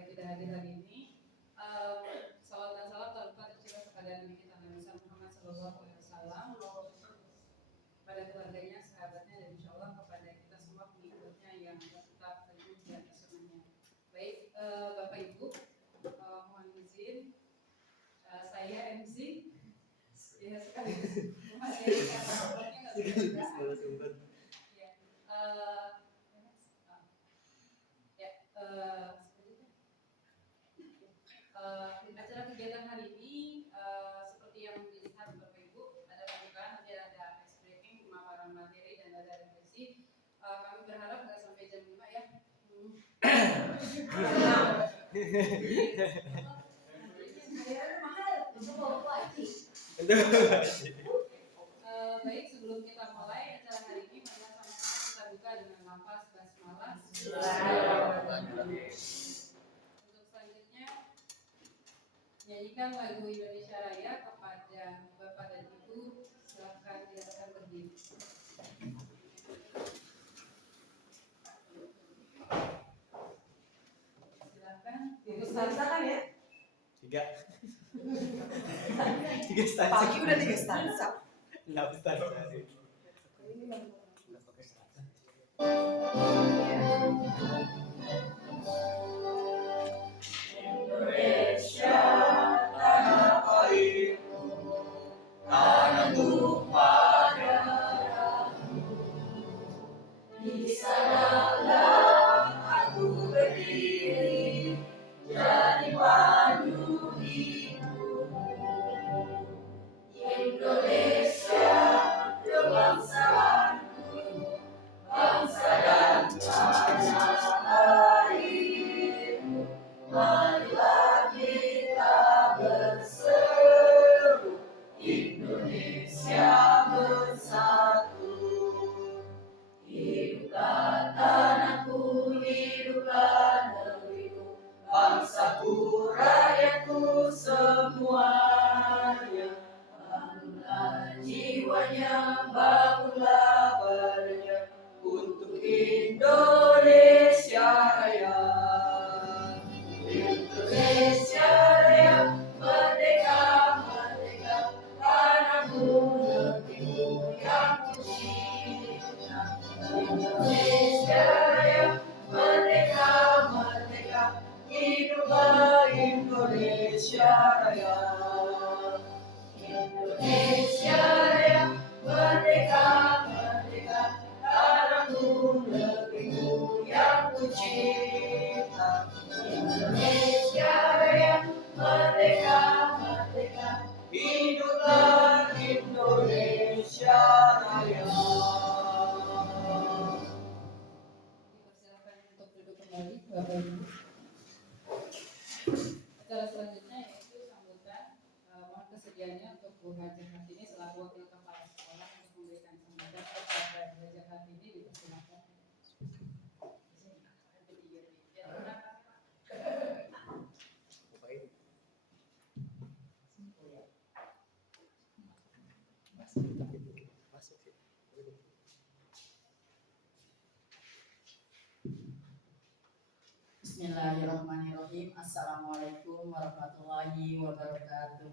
yang tidak hadir hari ini. Salawat dan salam tanpa tercurah kepada Nabi kita Nabi Muhammad SAW, pada keluarganya, sahabatnya, dan insya Allah kepada kita semua pengikutnya yang tetap teguh di atas sunnahnya. Baik, Bapak Ibu, mohon izin saya MC ya sekaligus memateri karena waktunya nggak bisa. Acara kegiatan hari ini seperti yang dilihat Bapak Ibu ada pembukaan, nanti ada ice breaking, pemaparan materi dan ada refleksi. Kami berharap nggak sampai jam 5 ya. Baik, sebelum kita mulai acara hari ini, mari sama-sama kita buka dengan lafaz basmalah. Untuk selanjutnya, nyanyikan lagu Indonesia Raya kepada Bapak dan Ibu. Silakan berdiri. Silakan. Stanza kan ya? 3 stanza. Pagi udah 3 stanza. 6 stanza sih. Indonesia tanah airku, tanah tumpah darahku. Di sanalah aku berdiri, jadi pandu hidupmu. Indonesia kebangsaanku, bangsa dan tanah airmu. Marilah kita berseru, Indonesia bersatu. Hiduplah tanahku, hiduplah negeriku, bangsaku, rakyatku semuanya. Bangunlah jiwanya, bangunlah badannya untuk Indonesia Raya. Indonesia Raya, merdeka, merdeka, tanahku, negeriku yang kucinta. Indonesia Raya, merdeka, merdeka, hiduplah Indonesia Raya. Indonesia Raya, merdeka, merdeka, tanahku, negeriku yang kucinta. Indonesia Raya, merdeka, merdeka, hiduplah Indonesia Raya. Dipersilakan untuk duduk kembali, Bapak Ibu. Acara selanjutnya yaitu sambutan. Mohon kesediaannya untuk Bu Hajah Hartini selaku Wakil Kepala Sekolah untuk memberikan sambutan kepada Bu Hajah Hartini. Dipersilakan. Bismillahirrahmanirrahim. Assalamualaikum warahmatullahi wabarakatuh.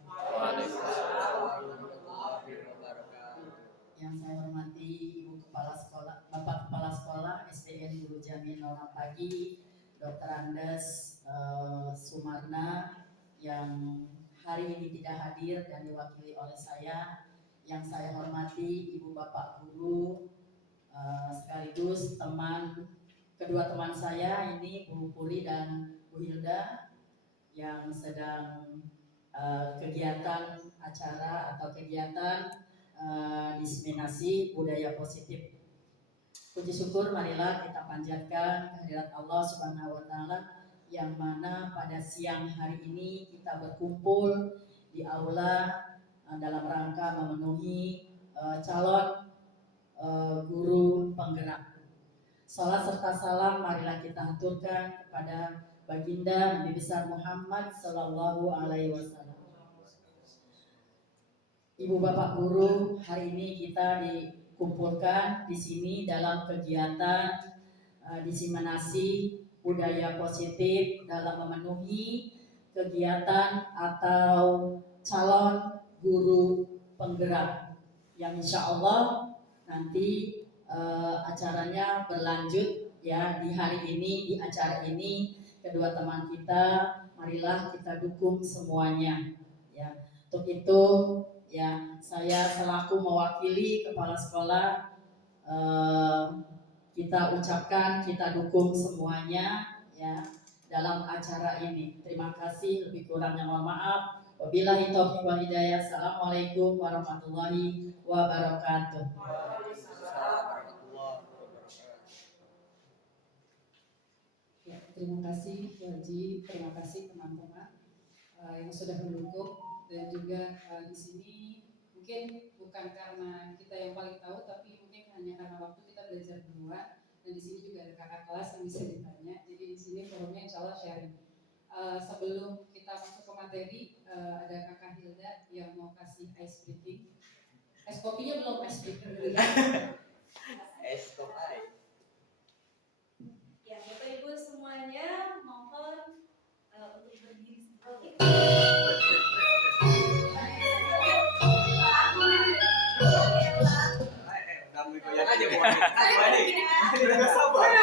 Yang saya hormati Ibu Kepala Sekolah, Bapak Kepala Sekolah SDN Guru Jamil Nona Pagi, Dr. Andes Sumarna yang hari ini tidak hadir dan diwakili oleh saya. Yang saya hormati Ibu Bapak Guru sekaligus kedua teman saya ini Bu Puri dan Bu Hilda yang sedang kegiatan acara atau kegiatan diseminasi budaya positif. Puji syukur marilah kita panjatkan kehadirat Allah Subhanahu wa taala yang mana pada siang hari ini kita berkumpul di aula dalam rangka memenuhi calon guru penggerak. Salat serta salam marilah kita haturkan kepada Baginda Nabi besar Muhammad Sallallahu Alaihi Wasallam. Ibu Bapak Guru, hari ini kita dikumpulkan di sini dalam kegiatan diseminasi budaya positif dalam memenuhi kegiatan atau calon guru penggerak yang insya Allah nanti acaranya berlanjut ya di hari ini, di acara ini. Kedua teman kita, marilah kita dukung semuanya ya. Untuk itu ya, saya selaku mewakili kepala sekolah, kita ucapkan, kita dukung semuanya ya dalam acara ini. Terima kasih, lebih kurangnya mohon maaf. Wabillahi taufiq wal hidayah. Assalamualaikum warahmatullahi wabarakatuh. Ya, terima kasih Bu Haji, terima kasih teman-teman yang sudah mendukung, dan juga di sini mungkin bukan karena kita yang paling tahu, tapi mungkin hanya karena waktu kita belajar berdua, dan di sini juga ada kakak kelas yang bisa ditanya. Jadi di sini forumnya insya Allah sharing. Sebelum kita masuk ke materi, ada kakak Hilda yang mau kasih ice breaking. Es kopinya belum, ice breaking dulu. Es kopi. Ya, Bapak Ibu semuanya mohon untuk berdiri seperti Kamu goyang aja Bu Adi. Nggak sabar.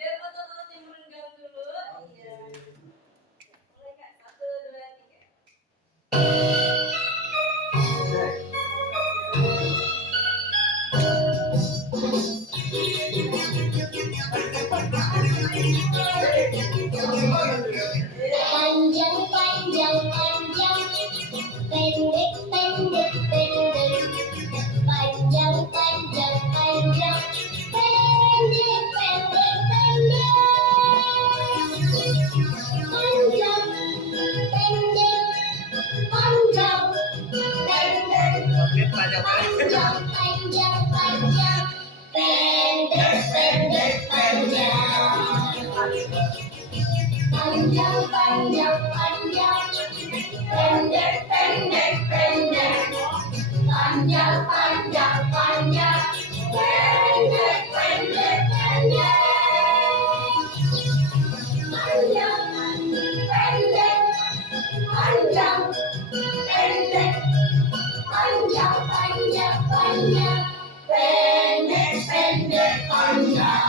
biar otot-ototnya merenggang dulu. Iya. Mulai Kak, 1, 2, 3. Panjang, panjang, panjang, pendek, pendek, pendek. Panjang, panjang, panjang, pendek, pendek, pendek. Panjang, pendek, panjang, pendek. Panjang, panjang, panjang, pendek, pendek, panjang. Panjang, panjang, panjang, pendek, pendek, pendek. Panjang, panjang, panjang, pendek, pendek, pendek. Panjang, pendek, panjang, pendek. Panjang, panjang, panjang, pendek, pendek, panjang.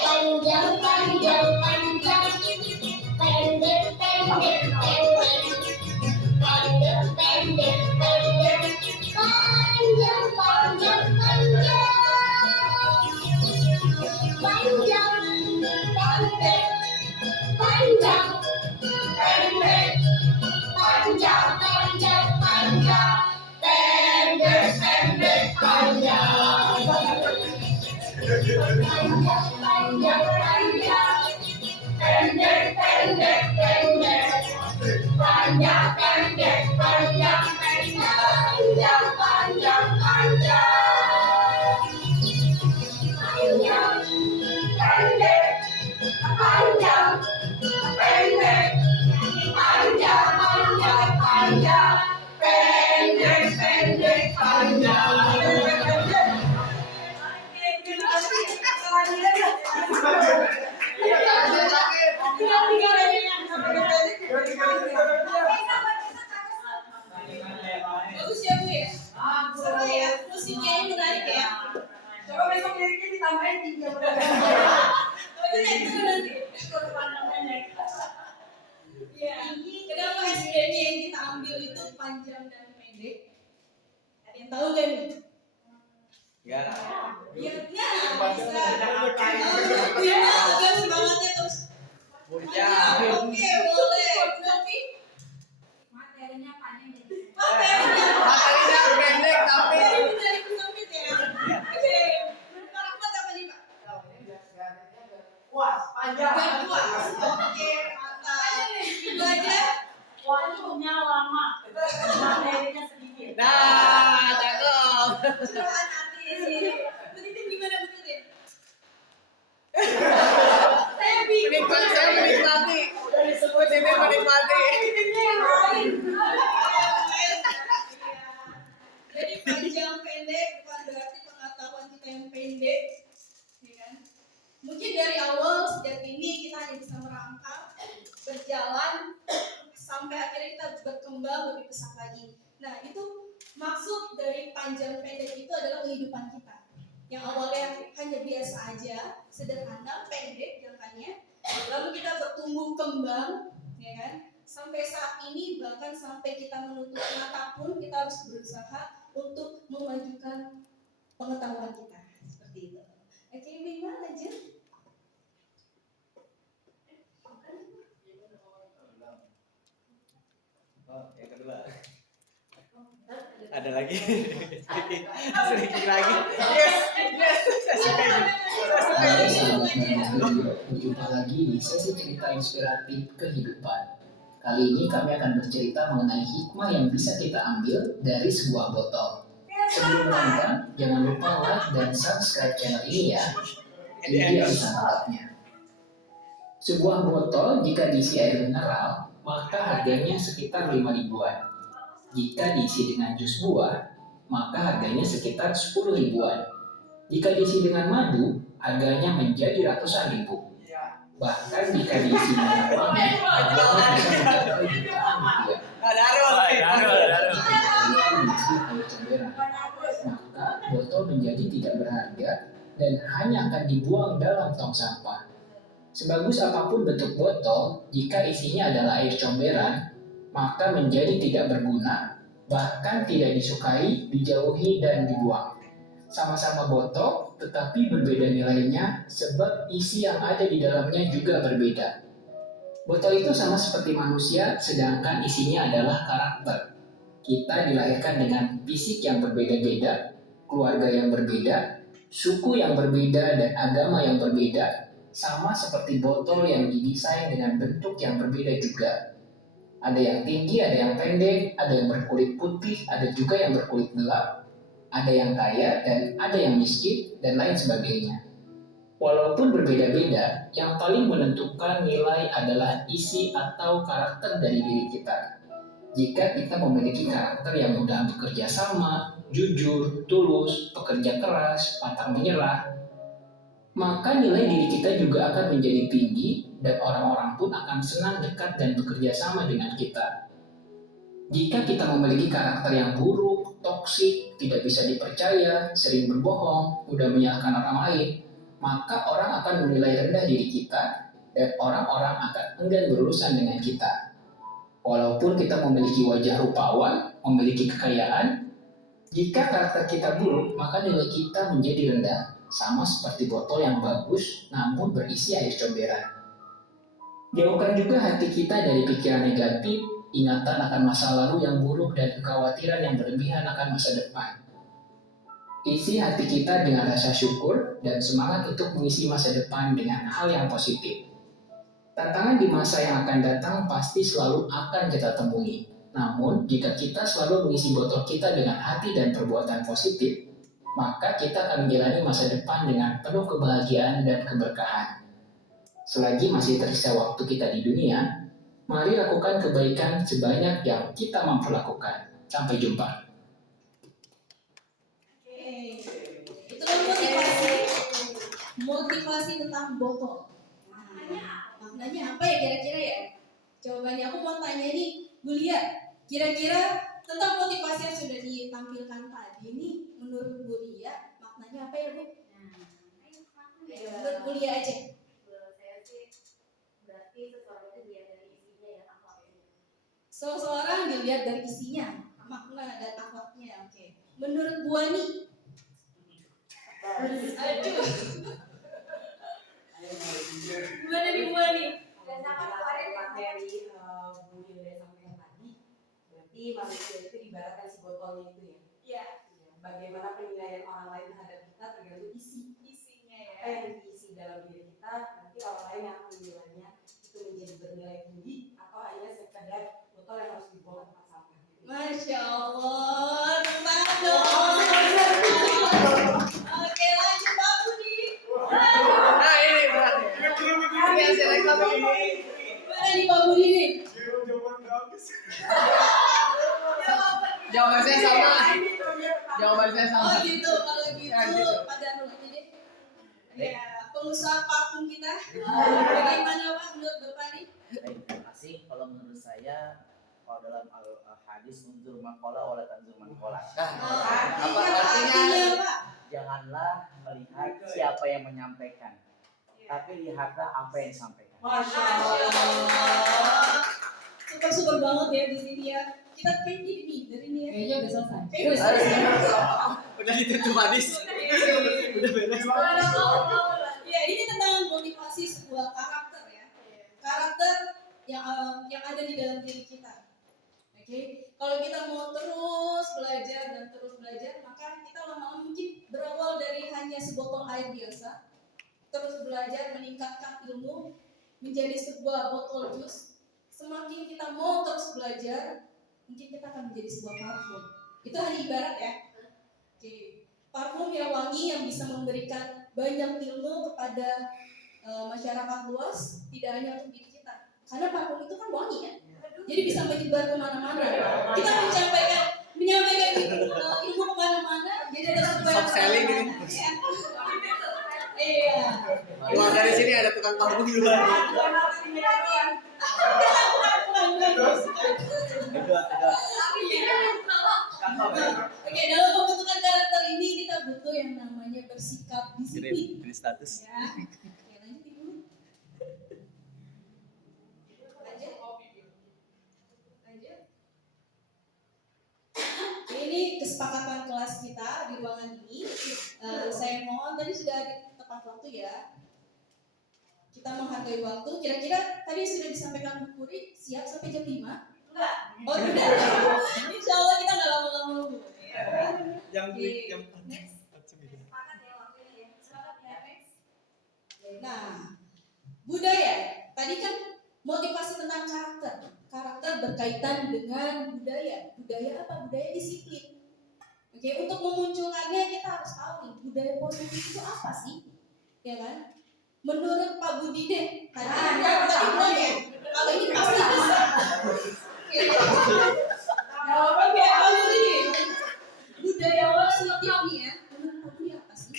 Panjang, panjang, panjang, pendek, pendek, pendek. Pendek, pendek, pendek. Panjang, panjang, panjang. Panjang, pendek, panjang, pendek. Panjang, panjang, panjang, pendek, pendek, panjang. Panjang, panjang, panjang, pendek, pendek, pendek. Panjang, pendek, panjang, panjang, panjang, panjang. Panjang, pendek, panjang, pendek. Panjang, panjang, panjang, pendek, pendek, panjang. Bagus ya Bu ya? Seru ya? Musiknya ini menarik ya? Coba besok liriknya ditambahin 3 benar. Oh itu naik dulu nanti. Iya. Kenapa SD-nya yang kita ambil itu panjang dan pendek? Ada yang tahu gak nih? Ya. Biar bisa. Biar agak semangatnya terus. Bujang. Oke, boleh. Tapi Materinya panjang jadi. Materinya pendek tapi. Dari pesawat ya. Oke. Menurut Rahmat apa nih Pak? Puas, panjang. Gak puas. Oke, mantap. Itu aja. Waktunya lama, materinya sedikit. Nah, cakep. Curahan hati ini. Bu Titin gimana Bu Titin? Saya bingung. Saya menikmati. Udah disebut ini menikmati. Titinnya yang lain. panjang pendek itu adalah kehidupan kita. Yang awalnya hanya biasa aja, sederhana, pendek jangkanya, lalu kita bertumbuh kembang, ya kan? Sampai saat ini bahkan sampai kita menutup mata pun kita harus berusaha untuk memajukan pengetahuan kita seperti itu. Oke, gimana aja? Oh, yang kedua. Ada lagi. Sedikit lagi. Yes. Berjumpa lagi di sesi cerita inspiratif kehidupan. Kali ini kami akan bercerita mengenai hikmah yang bisa kita ambil dari sebuah botol. Sebelum menonton, jangan lupa like dan subscribe channel ini ya. Ini urusan alatnya. Sebuah botol jika diisi air mineral, maka harganya sekitar 5 ribuan. Jika diisi dengan jus buah, maka harganya sekitar 10 ribuan. Jika diisi dengan madu, harganya menjadi ratusan ribu. Bahkan jika diisi minyak wangi, harganya bisa mencapai jutaan rupiah. Ada Arul. Diisi air comberan, maka botol menjadi tidak berharga dan hanya akan dibuang dalam tong sampah. Sebagus apapun bentuk botol, jika isinya adalah air comberan, maka menjadi tidak berguna, bahkan tidak disukai, dijauhi, dan dibuang. Sama-sama botol, tetapi berbeda nilainya sebab isi yang ada di dalamnya juga berbeda. Botol itu sama seperti manusia, sedangkan isinya adalah karakter. Kita dilahirkan dengan fisik yang berbeda-beda, keluarga yang berbeda, suku yang berbeda, dan agama yang berbeda. Sama seperti botol yang didesain dengan bentuk yang berbeda juga. Ada yang tinggi, ada yang pendek, ada yang berkulit putih, ada juga yang berkulit gelap. Ada yang kaya dan ada yang miskin, dan lain sebagainya. Walaupun berbeda-beda, yang paling menentukan nilai adalah isi atau karakter dari diri kita. Jika kita memiliki karakter yang mudah bekerja sama, jujur, tulus, pekerja keras, pantang menyerah, maka nilai diri kita juga akan menjadi tinggi dan orang-orang pun akan senang dekat dan bekerja sama dengan kita. Jika kita memiliki karakter yang buruk, toksik, tidak bisa dipercaya, sering berbohong, mudah menyalahkan orang lain, maka orang akan menilai rendah diri kita dan orang-orang akan enggan berurusan dengan kita. Walaupun kita memiliki wajah rupawan, memiliki kekayaan, jika karakter kita buruk, maka nilai kita menjadi rendah, sama seperti botol yang bagus namun berisi air comberan. Jauhkan juga hati kita dari pikiran negatif, ingatan akan masa lalu yang buruk, dan kekhawatiran yang berlebihan akan masa depan. Isi hati kita dengan rasa syukur dan semangat untuk mengisi masa depan dengan hal yang positif. Tantangan di masa yang akan datang pasti selalu akan kita temui. Namun, jika kita selalu mengisi botol kita dengan hati dan perbuatan positif, maka kita akan menjalani masa depan dengan penuh kebahagiaan dan keberkahan. Selagi masih tersisa waktu kita di dunia, mari lakukan kebaikan sebanyak yang kita mampu lakukan. Sampai jumpa. Oke, itulah motivasi tentang botol. Maknanya apa ya kira-kira ya? Jawabannya aku mau tanya nih, Bulia. Kira-kira tentang motivasi yang sudah ditampilkan tadi nih, menurut Bulia, maknanya apa ya, Bu? Menurut Bulia aja. Saya sih berarti seseorang itu dilihat dari isinya ya, akhlaknya. Seseorang dilihat dari isinya, makna dan akhlaknya. Oke. Menurut Bu Ani, aduh. Gimana nih Bu Ani? Berdasarkan kemarin materi Bu Hilda sampaikan tadi, berarti manusia itu ibaratkan si botolnya itu ya. Iya. Bagaimana penilaian orang lain terhadap kita tergantung Isinya ya. apa yang diisi dalam diri kita. Nanti orang lain yang akan menilainya itu menjadi bernilai tinggi atau hanya sekedar botol yang harus dibuang ke tempat sampah. Masya Allah, tepuk dong. Oke, lanjut Pak Budi. Nah, ini berarti. Ini hasil rekam ini. Mana nih Pak Budi nih? Jawaban saya sama. Jawaban saya sama. Oh gitu, kalau gitu pada dulu deh. Ya, pengusaha parfum kita. Bagaimana Pak menurut Bapak nih? Baik, terima kasih. Kalau menurut saya, kalau dalam hadis unzur maqala wala tanzur maqala. Apa artinya? artinya, Pak? Janganlah melihat siapa yang menyampaikan, tapi lihatlah apa yang disampaikan. Masya Allah. Super banget ya di sini ya. Kita pengen jadi leader ini ya. Kayaknya udah selesai. Kayaknya udah selesai. Udah ditutup hadis. Udah beres. Ya, ini tentang motivasi sebuah karakter ya. Karakter yang ada di dalam diri kita. Oke, kalau kita mau terus belajar dan terus belajar, maka kita lama-lama mungkin berawal dari hanya sebotol air biasa, terus belajar meningkatkan ilmu menjadi sebuah botol jus. Semakin kita mau terus belajar, mungkin kita akan menjadi sebuah parfum. Itu hanya ibarat ya. Oke, parfum yang wangi yang bisa memberikan banyak ilmu kepada masyarakat luas, tidak hanya untuk diri kita. Karena parfum itu kan wangi ya. Jadi bisa menyebar kemana-mana. Kita menyampaikan ilmu kemana-mana. Jadi ada sebuah Soft selling ini. Iya. Wah, dari sini ada tukang parfum di luar. Oke, dalam pembentukan karakter ini kita butuh yang namanya bersikap disiplin. Ini status. Ya. Oke, lanjutin dulu. Lanjut. Ini kesepakatan kelas kita di ruangan ini. Saya mohon tadi sudah di tepat waktu ya. Kita menghargai waktu. Kira-kira tadi sudah disampaikan Bu Puri, siap sampai jam 5? Enggak. Oh tidak. Insya Allah kita nggak lama-lama Bu. Yang Next. Sepakat ya waktunya ya. Sepakat ya, next. Nah, budaya. Tadi kan motivasi tentang karakter. Karakter berkaitan dengan budaya. Budaya apa? Budaya disiplin. Oke, untuk memunculkannya kita harus tahu nih, budaya positif itu apa sih? Ya kan? Menurut Pak Budi deh, tadi bilang ya, kalau ini pasti bisa. Oke, Pak Budi, budaya positif nih ya, menurut Pak Budi apa sih?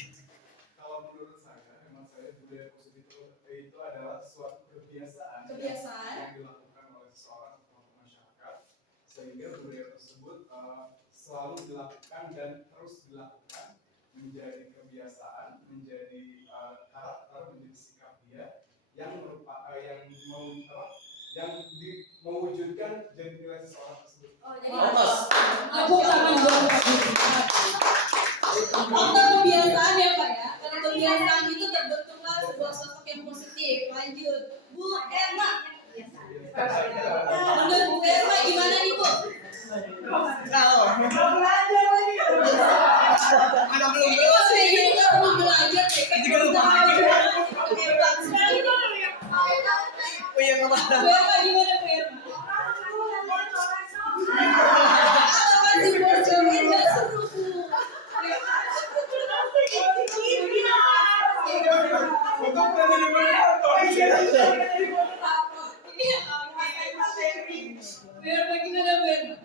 Kalau menurut saya, memang saya budaya positif itu adalah suatu kebiasaan yang dilakukan oleh seseorang atau masyarakat, sehingga budaya tersebut selalu dilakukan dan terus dilakukan menjadi kebiasaan, menjadi karakter, menjadi sikap dia yang mewujudkan jadi nilai seseorang tersebut. Oh, jadi Aku tangan buat faktor kebiasaan ya Pak ya. Karena kebiasaan itu terbentuklah sebuah sosok yang positif. Lanjut, Bu Erma. Menurut Bu Erma gimana nih Bu? Ada belum Saya juga perlu belajar deh. Hebat sekali. Oh iya nggak Bu Erma gimana Bu Erma? Apa sih bocorin nggak seru Bu? Untuk menjadi moderator. Biar bagaimana biar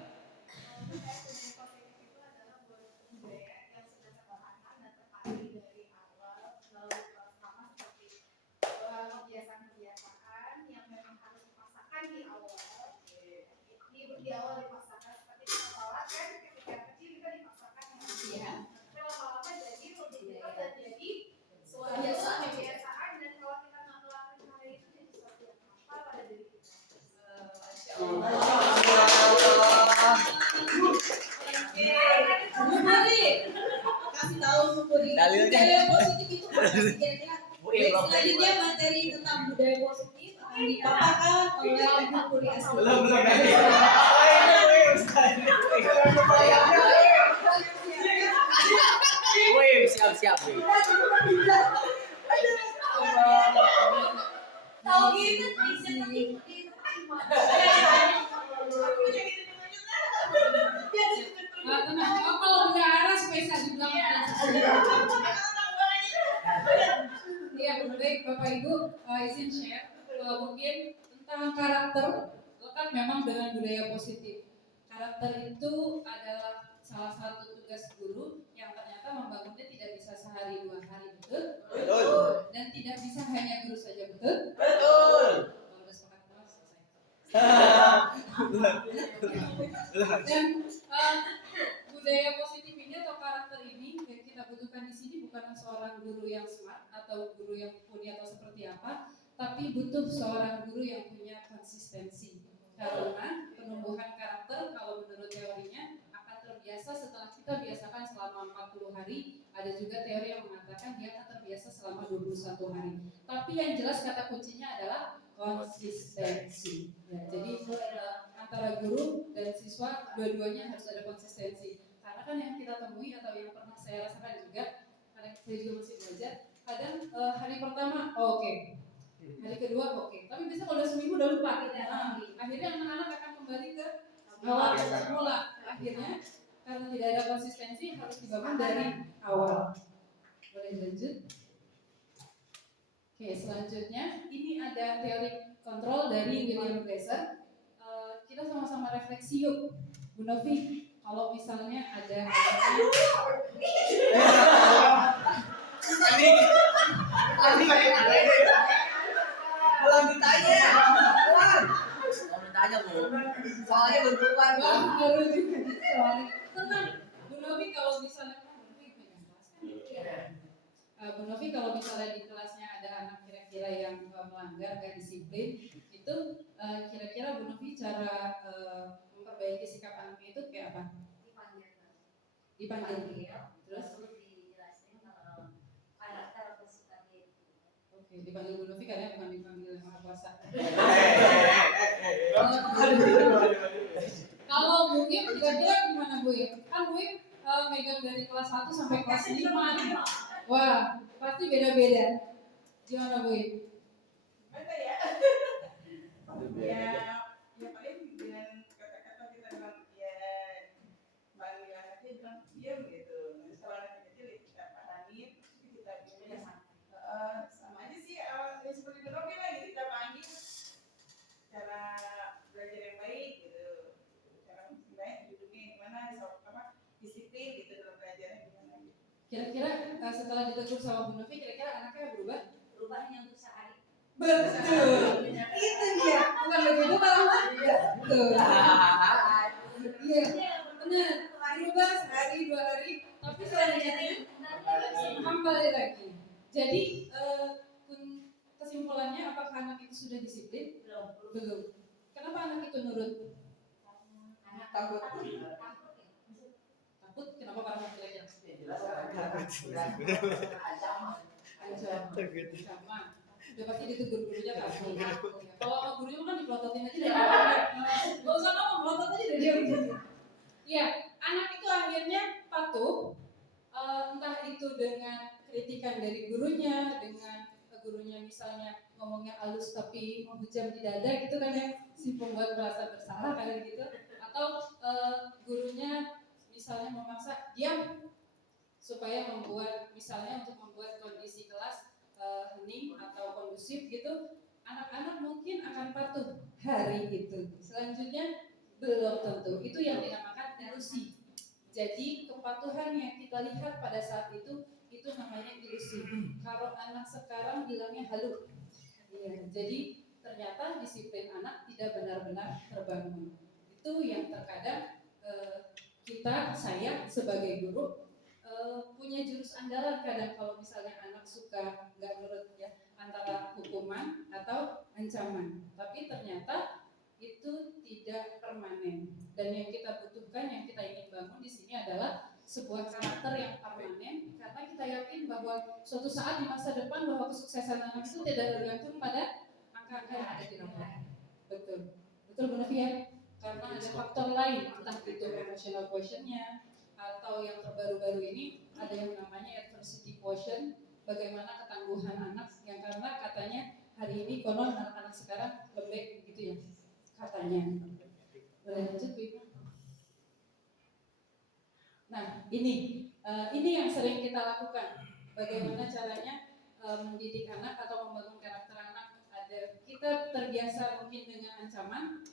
kebiasaan-kebiasaan yang memang harus dipaksakan di awal. Di awal dipaksakan seperti kita sholat kan, ketika kecil kita dipaksakan ya. Tapi lama-lama jadi lebih dekat dan jadi suatu kebiasaan, dan kalau kita nggak melakukan hal itu jadi sesuatu yang hafal pada diri kita. Bu Puri, kasih tahu Bu Puri. Dalilnya. Budaya positif itu apa sih kira-kira? Bu, iya, belum. Selanjutnya materi tentang budaya positif akan dipaparkan oleh Bu Puri Asli. Belum. Wih, siap. Tahu gitu di Tenang, kalau nggak arah spesial juga. Iya, baik Bapak Ibu, izin share mungkin tentang karakter. Itu kan memang dengan budaya positif. Karakter itu adalah salah satu tugas guru yang ternyata membangunnya tidak bisa sehari 2 hari, betul? Betul. Dan tidak bisa hanya guru saja, betul? Betul. Kalau udah sepakat selesai. Dan budaya positif ini atau karakter ini yang kita butuhkan di sini bukan seorang guru yang smart atau guru yang mumpuni atau seperti apa, tapi butuh seorang guru yang punya konsistensi. Karena penumbuhan karakter kalau menurut teorinya akan terbiasa setelah kita biasakan selama 40 hari. Ada juga teori yang mengatakan dia akan terbiasa selama 21 hari. Tapi yang jelas kata kuncinya adalah konsistensi. Ya, jadi antara guru dan siswa dua-duanya harus ada konsistensi. Karena kan yang kita temui atau yang pernah saya rasakan juga, karena saya juga masih belajar, kadang hari pertama oke. Hari kedua oke. Tapi bisa kalau udah seminggu udah lupa. Akhirnya anak-anak akan kembali ke awal semula. Akhirnya karena tidak ada konsistensi harus dibangun dari awal. Boleh lanjut? Oke, selanjutnya ini ada teori kontrol dari William Glasser. Kita sama-sama refleksi yuk, Bu Novi. Kalau misalnya ada Belum ditanya. Bu. Soalnya berbulan. baru juga soalnya. Tenang, Bu Novi kalau misalnya Bu Novi kalau misalnya di kelasnya ada anak kira-kira yang melanggar gak disiplin, itu kira-kira Bu Novi cara memperbaiki sikap anaknya itu kayak apa? Dipanggil. Terus? Oke, dipanggil Bu Novi karena bukan dipanggil yang maha kuasa. Kalau Bu Im, kira-kira gimana Bu Im? Kan Bu Im megang dari kelas 1 sampai kelas 5. Wah, pasti beda-beda. Gimana Bu Im? Mana ya? Ya paling dengan kata-kata kita bilang ya panggil anaknya bilang diam gitu. Kalau anak kecil kita pahami, kita bilang sama aja sih seperti Novi lah, gitu kita panggil cara belajar yang baik gitu, cara baik duduknya gimana, disiplin gitu dalam belajarnya gimana gitu. Kira-kira setelah ditegur sama Bu Novi, kira-kira anaknya berubah? Berubahnya untuk sehari. Betul. Itu dia. Bukan begitu malah. Betul. Iya. Benar. Berubah sehari 2 hari, tapi selanjutnya kembali lagi. Jadi kesimpulannya apakah anak itu sudah disiplin? Belum. Kenapa anak itu nurut? Takut. Takut? Kenapa para laki-laki? Ancaman. Udah pasti ditegur gurunya takut. Kalau sama gurunya kan dipelototin aja dari gak usah ngomong, melotot aja dari dia. Iya, anak itu akhirnya patuh, entah itu dengan kritikan dari gurunya, dengan gurunya misalnya ngomongnya halus tapi menghujam di dada gitu kan ya, si pembuat merasa bersalah kayak gitu, atau gurunya misalnya memaksa diam supaya membuat misalnya untuk membuat kondisi kelas hening atau kondusif gitu, anak-anak mungkin akan patuh hari itu. Selanjutnya belum tentu. Itu yang dinamakan ilusi. Jadi kepatuhan yang kita lihat pada saat itu namanya ilusi. Kalau anak sekarang bilangnya halu. Ya, jadi ternyata disiplin anak tidak benar-benar terbangun. Itu yang terkadang saya sebagai guru punya jurus andalan kadang kalau misalnya anak suka nggak nurut ya, antara hukuman atau ancaman. Tapi ternyata itu tidak permanen. Dan yang kita butuhkan, yang kita ingin bangun di sini adalah sebuah karakter yang permanen, karena kita yakin bahwa suatu saat di masa depan bahwa kesuksesan anak itu tidak tergantung pada angka-angka yang ada di rapor. Betul, betul Bu Novi ya. Karena ada faktor lain, entah itu emotional quotient-nya atau yang terbaru-baru ini ada yang namanya adversity quotient, bagaimana ketangguhan anak yang karena katanya hari ini konon anak-anak sekarang lembek gitu ya katanya. Boleh lanjut Bu Ibu? Nah ini yang sering kita lakukan, bagaimana caranya mendidik anak atau membangun karakter anak. Ada kita terbiasa mungkin dengan ancaman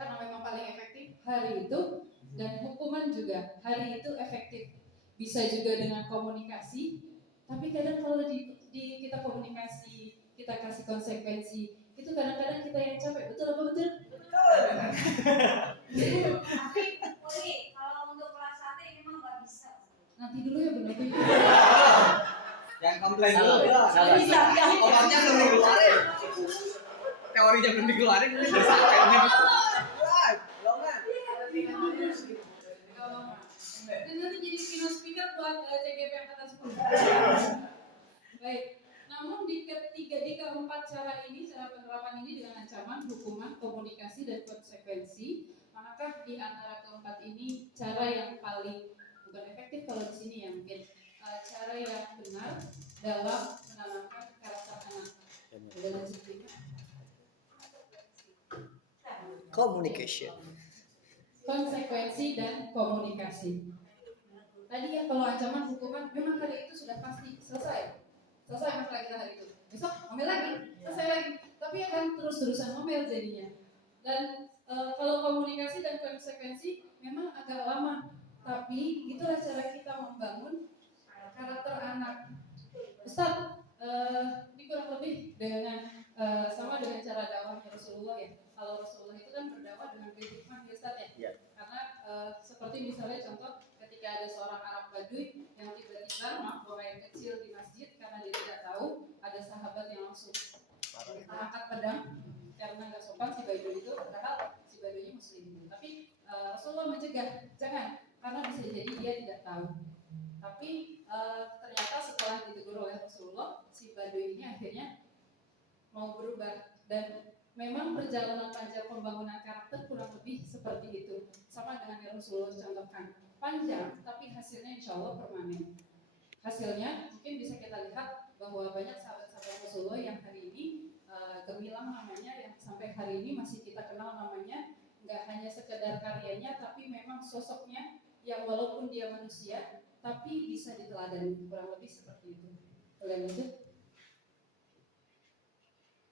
karena memang paling efektif hari itu, dan hukuman juga hari itu efektif. Bisa juga dengan komunikasi, tapi kadang kalau kita komunikasi, kita kasih konsekuensi, itu kadang-kadang kita yang capek. Betul apa betul? Betul. Tapi Nanti dulu ya bener tuh. Yang komplain dulu. Sabar. Obatnya belum dikeluarin. Teorinya belum dikeluarin, ini udah sampai ini. Longan. Dan nanti jadi keynote speaker buat CGP angkatan 10. Baik. Namun di keempat cara ini, cara penerapan ini dengan ancaman, hukuman, komunikasi, dan konsekuensi, manakah di antara keempat ini cara yang paling bukan efektif kalau di sini ya mungkin cara yang benar dalam menanamkan karakter anak? Udah lanjut ini. Communication. Konsekuensi dan komunikasi. Tadi ya kalau ancaman hukuman memang hari itu sudah pasti selesai masalah kita hari itu. Besok ngomel lagi, selesai lagi. Tapi akan terus-terusan ngomel jadinya. Dan kalau komunikasi dan konsekuensi memang agak lama. Tapi itulah cara kita membangun karakter anak. Ustaz, ini kurang lebih dengan sama dengan cara dakwahnya Rasulullah ya. Kalau Rasulullah itu kan berdakwah dengan hikmah ya Ustaz ya. Ya. Karena seperti misalnya contoh ketika ada seorang Arab Baduy yang tiba-tiba buang air kecil di masjid karena dia tidak tahu, ada sahabat yang langsung angkat pedang karena nggak sopan si Baduy itu, padahal si Baduynya muslim. Tapi Rasulullah mencegah, jangan, karena bisa jadi dia tidak tahu. Tapi ternyata setelah ditegur oleh Rasulullah, si Baduy ini akhirnya mau berubah. Dan memang perjalanan panjang pembangunan karakter kurang lebih seperti itu, sama dengan yang Rasulullah contohkan. Panjang, tapi hasilnya insya Allah permanen. Hasilnya mungkin bisa kita lihat bahwa banyak sahabat-sahabat Rasulullah yang hari ini gemilang namanya, yang sampai hari ini masih kita kenal namanya, nggak hanya sekedar karyanya, tapi memang sosoknya yang walaupun dia manusia, tapi bisa diteladani, kurang lebih seperti itu. Boleh lanjut?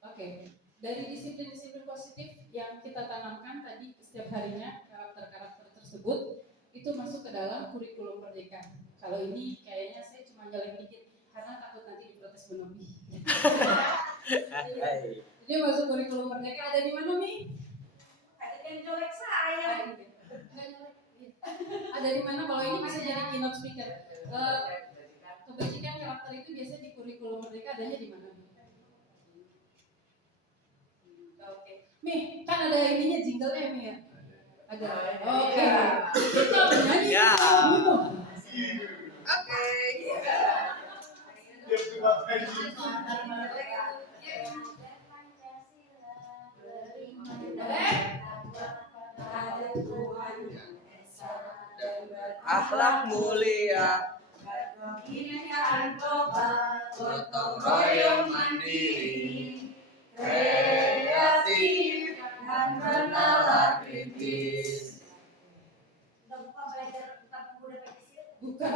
Oke. Dari disiplin-disiplin positif yang kita tanamkan tadi setiap harinya, karakter-karakter tersebut itu masuk ke dalam kurikulum merdeka. Kalau ini kayaknya saya cuma nyelek dikit karena takut nanti diprotes berlebih. Jadi masuk kurikulum merdeka ada di mana nih? Ada yang colek saya. Ada di mana? Kalau ini bisa jadi keynote speaker. Kebajikan karakter itu biasanya di kurikulum merdeka adanya di mana? Oke. Nih, kan ada ininya jingle-nya nih ya. Ada. Oke. Kita bernyanyi. Ya. Gitu. Oke. Akhlak mulia, gotong royong mandiri, kreatif dan bernalar kritis. Bukan.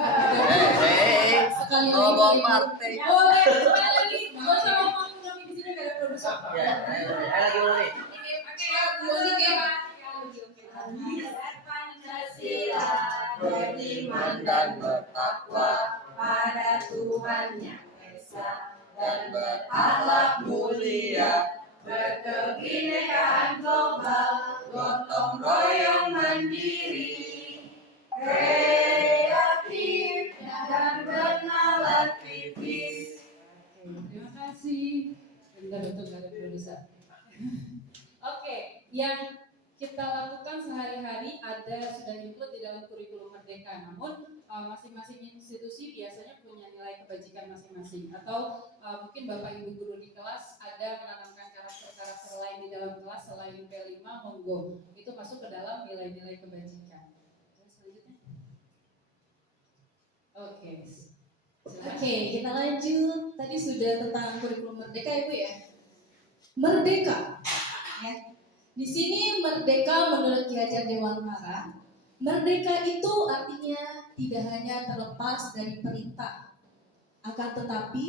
Sekali ngomong partai. Boleh, sekali lagi. Gak usah ngomong di sini gak ada produser. Ya, ayo lagi dulu nih. Pancasila Beriman dan bertakwa pada Tuhan Yang Esa dan berakhlak mulia, berkebinekaan global, gotong royong mandiri, kreatif dan bernalar kritis. Terima kasih. Bentar untuk gak ada produser. Oke, yang kita lakukan sehari-hari sudah include di dalam kurikulum merdeka. Namun masing-masing institusi biasanya punya nilai kebajikan masing-masing. Atau mungkin Bapak Ibu guru di kelas ada menanamkan karakter-karakter lain di dalam kelas selain P5, monggo. Itu masuk ke dalam nilai-nilai kebajikan. Selanjutnya. Oke. Oke, kita lanjut. Tadi sudah tentang kurikulum merdeka ya Bu ya. Merdeka, ya. Di sini merdeka menurut Ki Hajar Dewantara, merdeka itu artinya tidak hanya terlepas dari perintah, akan tetapi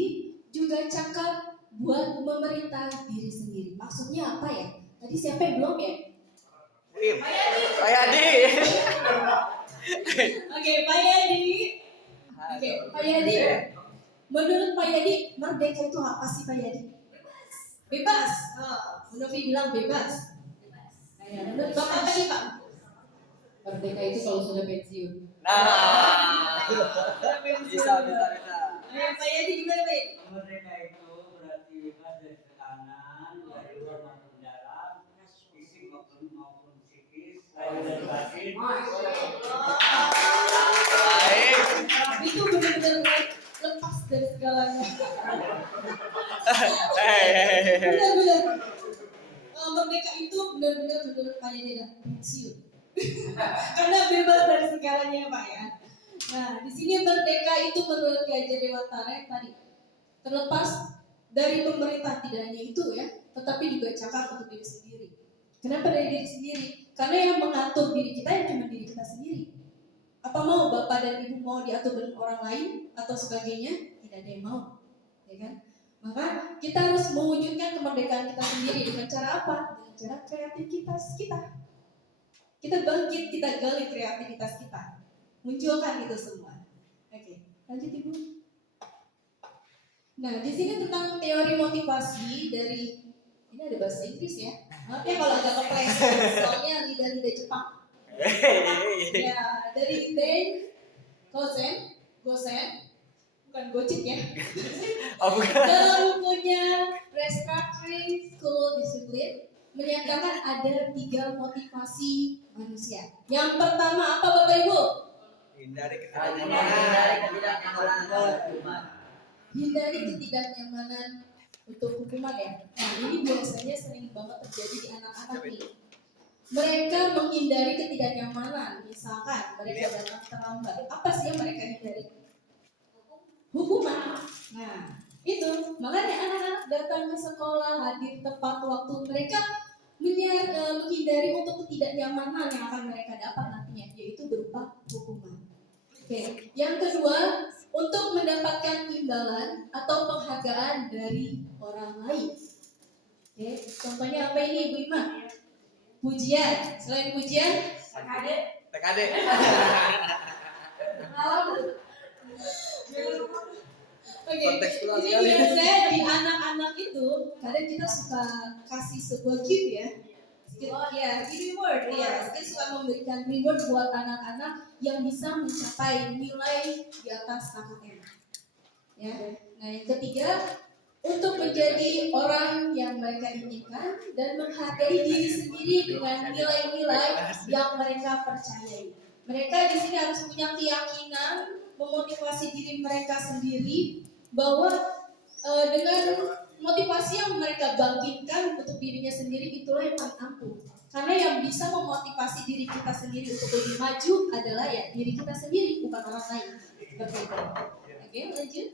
juga cakap buat memerintah diri sendiri. Maksudnya apa ya? Tadi siapa yang belum ya? Pak Yadi. Oke, Pak Yadi. Oke, Pak Yadi. Menurut Pak Yadi, merdeka itu apa sih Pak Yadi? Bebas. Bu Novi bilang bebas. Menurut Bapak apa nih Pak? Merdeka itu kalau sudah pensiun. Nah, Bisa. Pak Yadi gimana Pak Yadi? Merdeka itu berarti bebas dari tekanan, dari luar maupun dalam, fisik maupun psikis, dari batin. Itu benar-benar lepas dari segalanya. Benar-benar. Merdeka itu benar-benar menurut Pak Yadi adalah pensiun. Karena bebas dari segalanya Pak ya. Nah, di sini merdeka itu menurut Ki Hajar Dewantara yang tadi terlepas dari pemerintah, tidak hanya itu ya, tetapi juga cakap untuk diri sendiri. Kenapa dari diri sendiri? Karena yang mengatur diri kita ya cuma diri kita sendiri. Apa mau bapak dan ibu mau diatur dengan orang lain atau sebagainya? Tidak ada yang mau, ya kan? Maka kita harus mewujudkan kemerdekaan kita sendiri dengan cara apa? Dengan cara kreativitas kita. Kita bangkit, kita gali kreativitas kita. Munculkan itu semua. Oke, lanjut Ibu. Nah, di sini tentang teori motivasi dari, ini ada bahasa Inggris ya. Maaf ya kalau agak kepleset, soalnya lidah-lidah Jepang. Ya, dari Dane Gosen, bukan Gocit ya. Dalam bukunya Restructuring School Discipline menyatakan ada 3 motivasi manusia. Yang pertama apa Bapak Ibu? Hindari ketidaknyamanan untuk hukuman ya. Nah ini biasanya sering banget terjadi di anak-anak nih. Mereka menghindari ketidaknyamanan. Misalkan mereka datang terlambat. Apa sih yang mereka hindari? Hukuman. Nah itu makanya anak-anak datang ke sekolah hadir tepat waktu. Mereka menghindari untuk ketidaknyamanan yang akan mereka dapat nantinya, yaitu berupa hukuman. Oke, yang kedua, untuk mendapatkan imbalan atau penghargaan dari orang lain. Oke, contohnya apa ini Ibu Ima? Pujian. Selain pujian, TKD. Oke, ini biasanya di anak-anak itu kadang kita suka kasih sebuah gift ya. Ya, reward ya. Kita suka memberikan reward buat anak-anak yang bisa mencapai nilai di atas KKM. Ya. Nah, yang ketiga, untuk menjadi orang yang mereka inginkan dan menghargai diri sendiri dengan nilai-nilai yang mereka percayai. Mereka di sini harus punya keyakinan, memotivasi diri mereka sendiri bahwa dengan motivasi yang mereka bangkitkan untuk dirinya sendiri itulah yang paling ampuh. Karena yang bisa memotivasi diri kita sendiri untuk lebih maju adalah ya diri kita sendiri, bukan orang lain. Seperti itu. Oke, lanjut.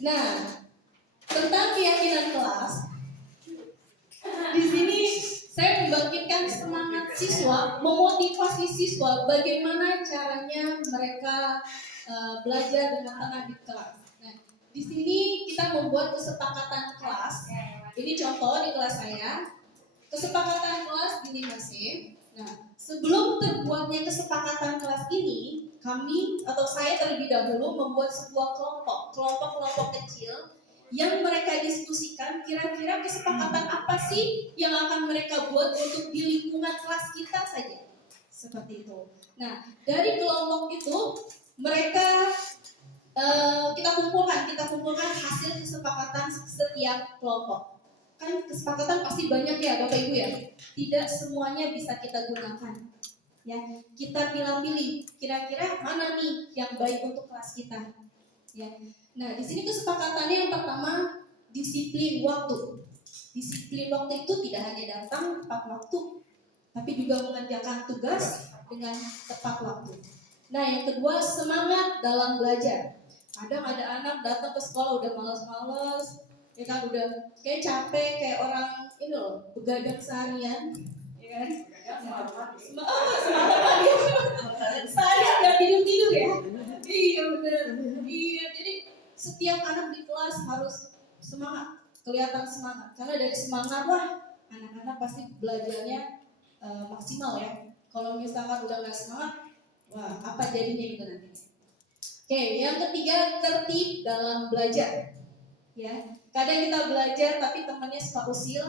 Nah, tentang keyakinan kelas, di sini saya membangkitkan semangat siswa, memotivasi siswa bagaimana caranya mereka belajar dengan tenang di kelas. Nah, di sini kita membuat kesepakatan kelas. Ini contoh di kelas saya. Kesepakatan kelas gini Mas. Nah, sebelum terbuatnya kesepakatan kelas ini, kami atau saya terlebih dahulu membuat sebuah kelompok kecil yang mereka diskusikan kira-kira kesepakatan apa sih yang akan mereka buat untuk di lingkungan kelas kita saja. Seperti itu. Nah, dari kelompok itu mereka kita kumpulkan hasil kesepakatan setiap kelompok. Kan kesepakatan pasti banyak ya Bapak Ibu ya. Tidak semuanya bisa kita gunakan. Ya, kita pilih-pilih kira-kira mana nih yang baik untuk kelas kita. Ya. Nah, di sini kesepakatannya yang pertama disiplin waktu. Disiplin waktu itu tidak hanya datang tepat waktu, tapi juga mengerjakan tugas dengan tepat waktu. Nah, yang kedua semangat dalam belajar. Kadang ada anak datang ke sekolah udah malas-malas, ya kan udah kayak capek kayak orang ini loh begadang seharian, ya kan? Semangat lagi. Seharian nggak tidur ya? Iya benar. Iya, jadi setiap anak di kelas harus semangat, kelihatan semangat. Karena dari semangat lah anak-anak pasti belajarnya maksimal ya. Kalau misalkan udah nggak semangat, wah apa jadinya gitu nanti. Oke, yang ketiga tertib dalam belajar. Ya, kadang kita belajar tapi temannya suka usil,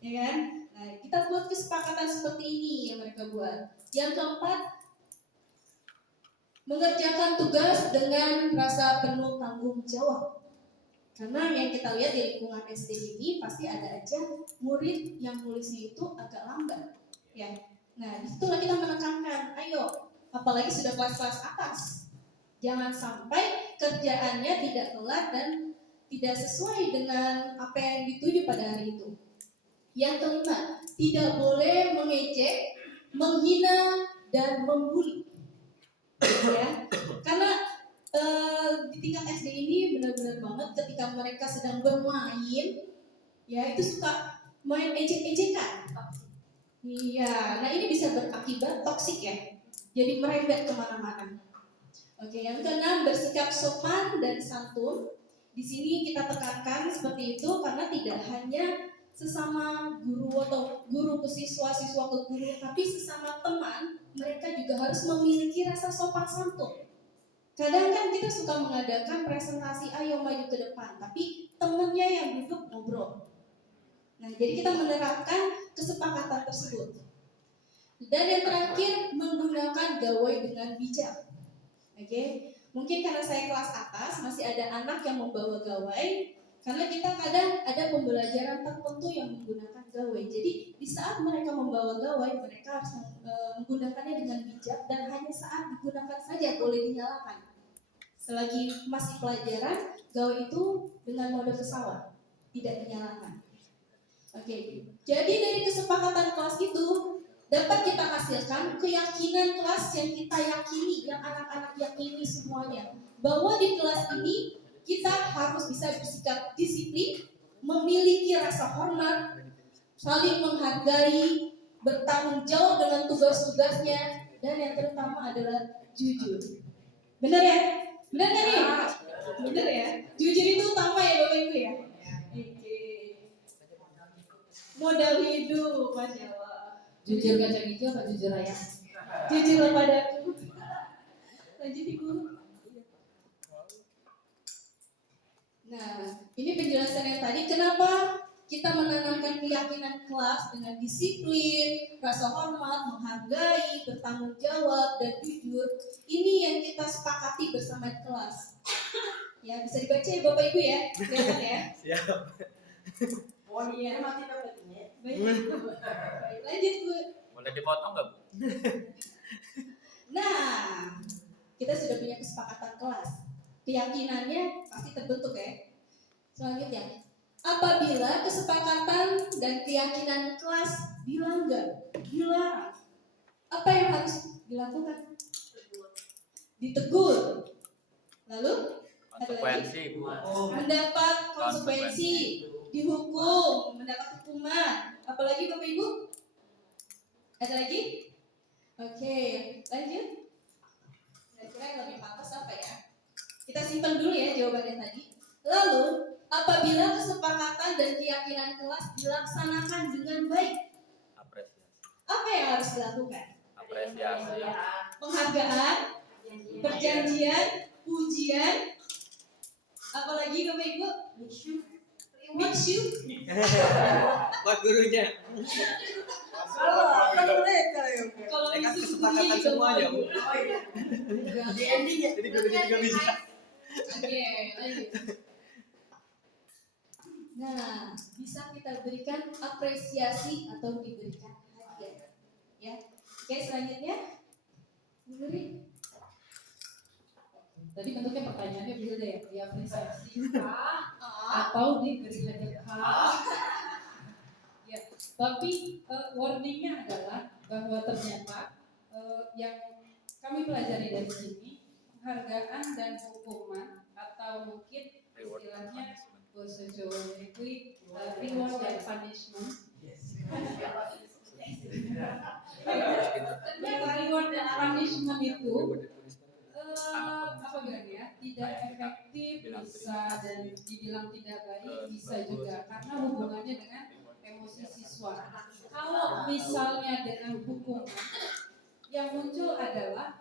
ya kan? Nah, kita buat kesepakatan seperti ini yang mereka buat. Yang keempat, mengerjakan tugas dengan rasa penuh tanggung jawab. Karena yang kita lihat di lingkungan SD ini pasti ada aja murid yang nulisnya itu agak lambat, ya. Nah, disitulah kita menekankan, ayo, apalagi sudah kelas-kelas atas, jangan sampai kerjaannya tidak kelar dan tidak sesuai dengan apa yang dituju pada hari itu. Yang kelima, tidak boleh mengejek, menghina, dan membuli. Ya, karena di tingkat SD ini benar-benar banget ketika mereka sedang bermain, ya itu suka main ejek-ejekan. Iya, nah ini bisa berakibat toksik ya, jadi merembet kemana-mana. Oke, yang keenam, bersikap sopan dan santun. Di sini kita tekankan seperti itu karena tidak hanya sesama guru atau guru ke siswa, siswa ke guru, tapi sesama teman, mereka juga harus memiliki rasa sopan santun. Kadang kan kita suka mengadakan presentasi, ayo maju ke depan, tapi temennya yang duduk ngobrol. Nah, jadi kita menerapkan kesepakatan tersebut. Dan yang terakhir, menggunakan gawai dengan bijak. Oke, mungkin karena saya kelas atas, masih ada anak yang membawa gawai, karena kita kadang ada pembelajaran tertentu yang menggunakan gawai. Jadi di saat mereka membawa gawai, mereka harus menggunakannya dengan bijak dan hanya saat digunakan saja boleh dinyalakan. Selagi masih pelajaran, gawai itu dengan mode pesawat, tidak dinyalakan. Oke, jadi dari kesepakatan kelas itu dapat kita hasilkan keyakinan kelas yang kita yakini, yang anak-anak yakini semuanya, bahwa di kelas ini kita harus bisa bersikap disiplin, memiliki rasa hormat, saling menghargai, bertanggung jawab dengan tugas-tugasnya, dan yang terutama adalah jujur. Benar ya? Benar nggak nih? Benar ya? Jujur itu utama ya Bapak Ibu ya? Oke. Modal hidup, Masya Allah. Jujur kacang hijau apa jujur ayam? Jujur padaku. Lanjut Ibu. Nah, ini penjelasan yang tadi. Kenapa kita menanamkan keyakinan kelas dengan disiplin, rasa hormat, menghargai, bertanggung jawab, dan jujur. Ini yang kita sepakati bersama di kelas. Ya, bisa dibaca ya Bapak Ibu ya, kelihatan ya. Siap. Oh iya. Baik. Lanjut Bu. Boleh dipotong nggak, Bu? Nah, kita sudah punya kesepakatan kelas. Keyakinannya pasti terbentuk ya. Selanjutnya, apabila kesepakatan dan keyakinan kelas dilanggar, dilarang, apa yang harus dilakukan? Ditegur. Lalu Konsekuensi, Bu. mendapat konsekuensi, dihukum, mendapat hukuman. Apalagi Bapak Ibu? Ada lagi? Oke, lanjut. Kira-kira yang lebih pantas apa ya? Kita simpan dulu ya jawabannya tadi. Lalu, apabila kesepakatan dan keyakinan kelas dilaksanakan dengan baik, Apresiasi. apa yang harus dilakukan? Apresiasi. Penghargaan, perjanjian, pujian, apalagi Bapak Ibu? Miksu. Buat gurunya. Kalau Ya kan kesepakatan semuanya, Bu. di ending ya. Jadi gurunya juga bisa. Oke, lanjut. Nah, bisa kita berikan apresiasi atau diberikan hadiah. Ya. Oke, selanjutnya. Beri. Tadi bentuknya pertanyaannya beda ya, diapresiasi atau diberi hadiah. Ya, tapi warningnya adalah bahwa ternyata yang kami pelajari dari sini penghargaan dan hukuman atau mungkin istilahnya bahasa Jawa itu reward dan punishment. Ternyata reward dan punishment itu apa bilangnya tidak efektif, bisa dan dibilang tidak baik, bisa juga karena hubungannya dengan emosi siswa. Kalau misalnya dengan hukuman yang muncul adalah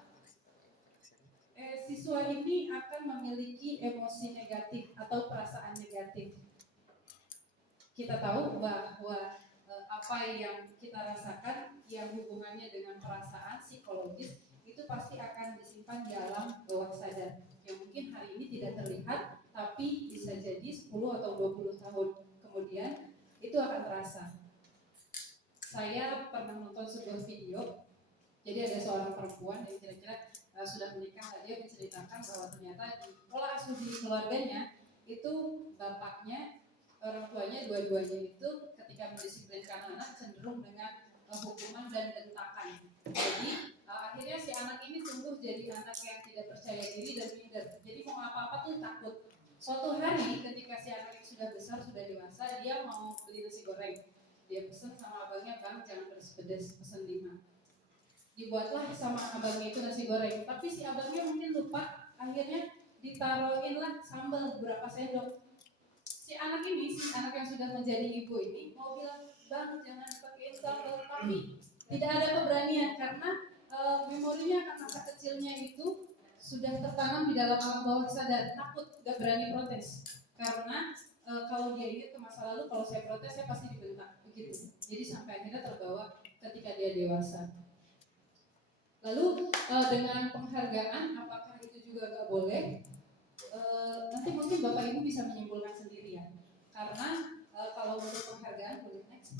siswa ini akan memiliki emosi negatif atau perasaan negatif. Kita tahu bahwa apa yang kita rasakan yang hubungannya dengan perasaan psikologis itu pasti akan disimpan kehidupan di alam bawah sadar yang mungkin hari ini tidak terlihat, tapi bisa jadi 10 atau 20 tahun kemudian itu akan terasa. Saya pernah nonton sebuah video, jadi ada seorang perempuan yang kira-kira sudah menikah, dia menceritakan bahwa ternyata di pola asuh di keluarganya itu bapaknya, orang tuanya dua-duanya itu ketika mendisiplinkan anak cenderung dengan hukuman dan bentakan. Jadi akhirnya si anak ini tumbuh jadi anak yang tidak percaya diri dan minder. Jadi mau apa-apa tuh takut. Suatu hari ketika si anak yang sudah besar, sudah dewasa, dia mau beli nasi goreng. Dia pesen sama abangnya, "Bang, jangan pedes-pedes, pesen 5." Dibuatlah sama abangnya itu nasi goreng, tapi si abangnya mungkin lupa, akhirnya ditaruhin lah sambal beberapa sendok. Si anak yang sudah menjadi ibu ini mau bilang, "Bang, jangan pakai sambal," tapi tidak ada keberanian karena memorinya akan masa kecilnya itu sudah tertanam di dalam alam bawah sadar, takut, gak berani protes karena kalau dia ingat ke masa lalu, kalau saya protes saya pasti dibentak begitu. Jadi sampai akhirnya terbawa ketika dia dewasa. Lalu dengan penghargaan, apakah itu juga gak boleh? Nanti mungkin Bapak Ibu bisa menyimpulkan sendiri ya. Karena kalau untuk penghargaan, boleh next.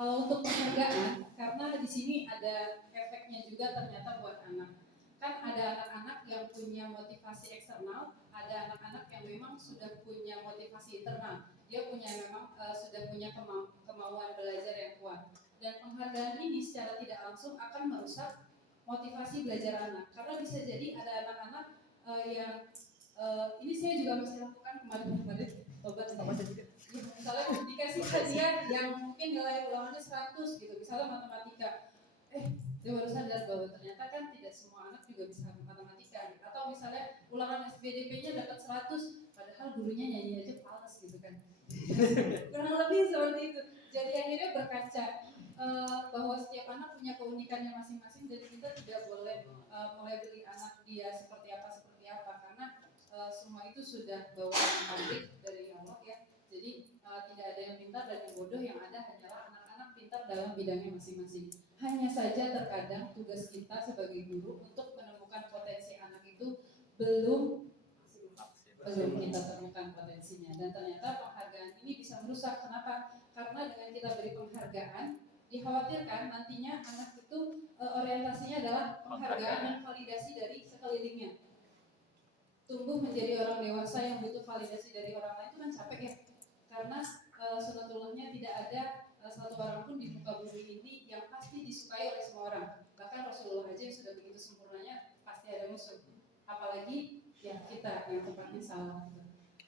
Kalau untuk penghargaan, karena di sini ada efeknya juga ternyata buat anak. Kan ada anak-anak yang punya motivasi eksternal, ada anak-anak yang memang sudah punya motivasi internal. Dia memang sudah punya kemauan belajar yang kuat. Dan penghargaan ini secara tidak langsung akan merusak motivasi belajar anak. Karena bisa jadi ada anak-anak yang ini saya juga masih lakukan kemarin tobat sama saya juga. Ya, misalnya dikasih hadiah yang mungkin nilai ulangannya 100 gitu, misalnya matematika. Dia baru sadar bahwa ternyata kan tidak semua anak juga bisa matematika. Atau misalnya ulangan SPDP-nya dapat 100, padahal gurunya nyanyi aja fals gitu kan. Kurang lebih seperti itu. Jadi akhirnya berkaca bahwa setiap anak punya keunikannya masing-masing, jadi kita tidak boleh mulai beli anak dia seperti apa karena semua itu sudah bawaan pabrik dari Allah ya. Jadi tidak ada yang pintar dan yang bodoh, yang ada hanyalah anak-anak pintar dalam bidangnya masing-masing. Hanya saja terkadang tugas kita sebagai guru untuk menemukan potensi anak itu belum kita temukan potensinya, dan ternyata penghargaan ini bisa merusak. Kenapa? Karena dengan kita beri penghargaan, dikhawatirkan nantinya anak itu orientasinya adalah penghargaan dan validasi dari sekelilingnya. Tumbuh menjadi orang dewasa yang butuh validasi dari orang lain itu kan capek ya. Karena sunatullahnya tidak ada satu orang pun di muka bumi ini yang pasti disukai oleh semua orang. Bahkan Rasulullah aja yang sudah begitu sempurnanya pasti ada musuh. Apalagi ya kita yang tempatnya salah.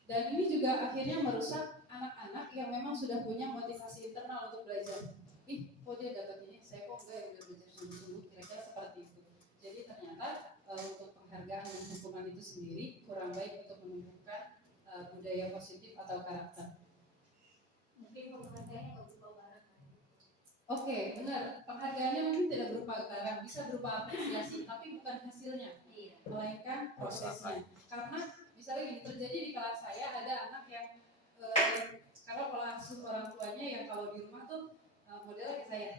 Dan ini juga akhirnya merusak anak-anak yang memang sudah punya motivasi internal untuk belajar. Kok dia dapat ini, saya kok enggak, yang udah belajar sungguh-sungguh, kira-kira seperti itu. Jadi ternyata untuk penghargaan dan hukuman itu sendiri kurang baik untuk menumbuhkan budaya positif atau karakter. Mungkin penghargaannya nggak berupa barang. Oke, benar. Penghargaannya mungkin tidak berupa barang, bisa berupa apresiasi, tapi bukan hasilnya, melainkan prosesnya. Karena misalnya gini, terjadi di kelas saya ada anak yang kalau asuh orang tuanya yang kalau di rumah tuh modelnya kayak saya,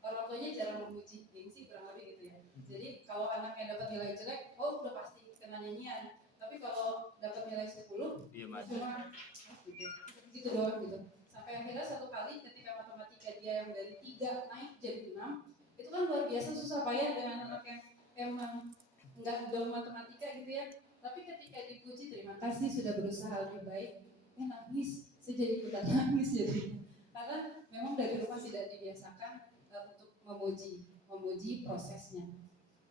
orang tuanya jarang memuji, gengsi kurang lebih gitu ya. Jadi kalau anaknya dapat nilai jelek, udah pasti kena nyanyian. Tapi kalau dapat nilai 10, cuma gitu doang gitu. Sampai akhirnya satu kali ketika matematika dia yang dari 3 naik jadi 6, itu kan luar biasa susah payah dengan anak yang emang nggak dalam matematika gitu ya. Tapi ketika dipuji, terima kasih sudah berusaha lebih baik, nangis, saya jadi ikutan nangis jadi. Karena memang dari rumah tidak dibiasakan untuk memuji prosesnya.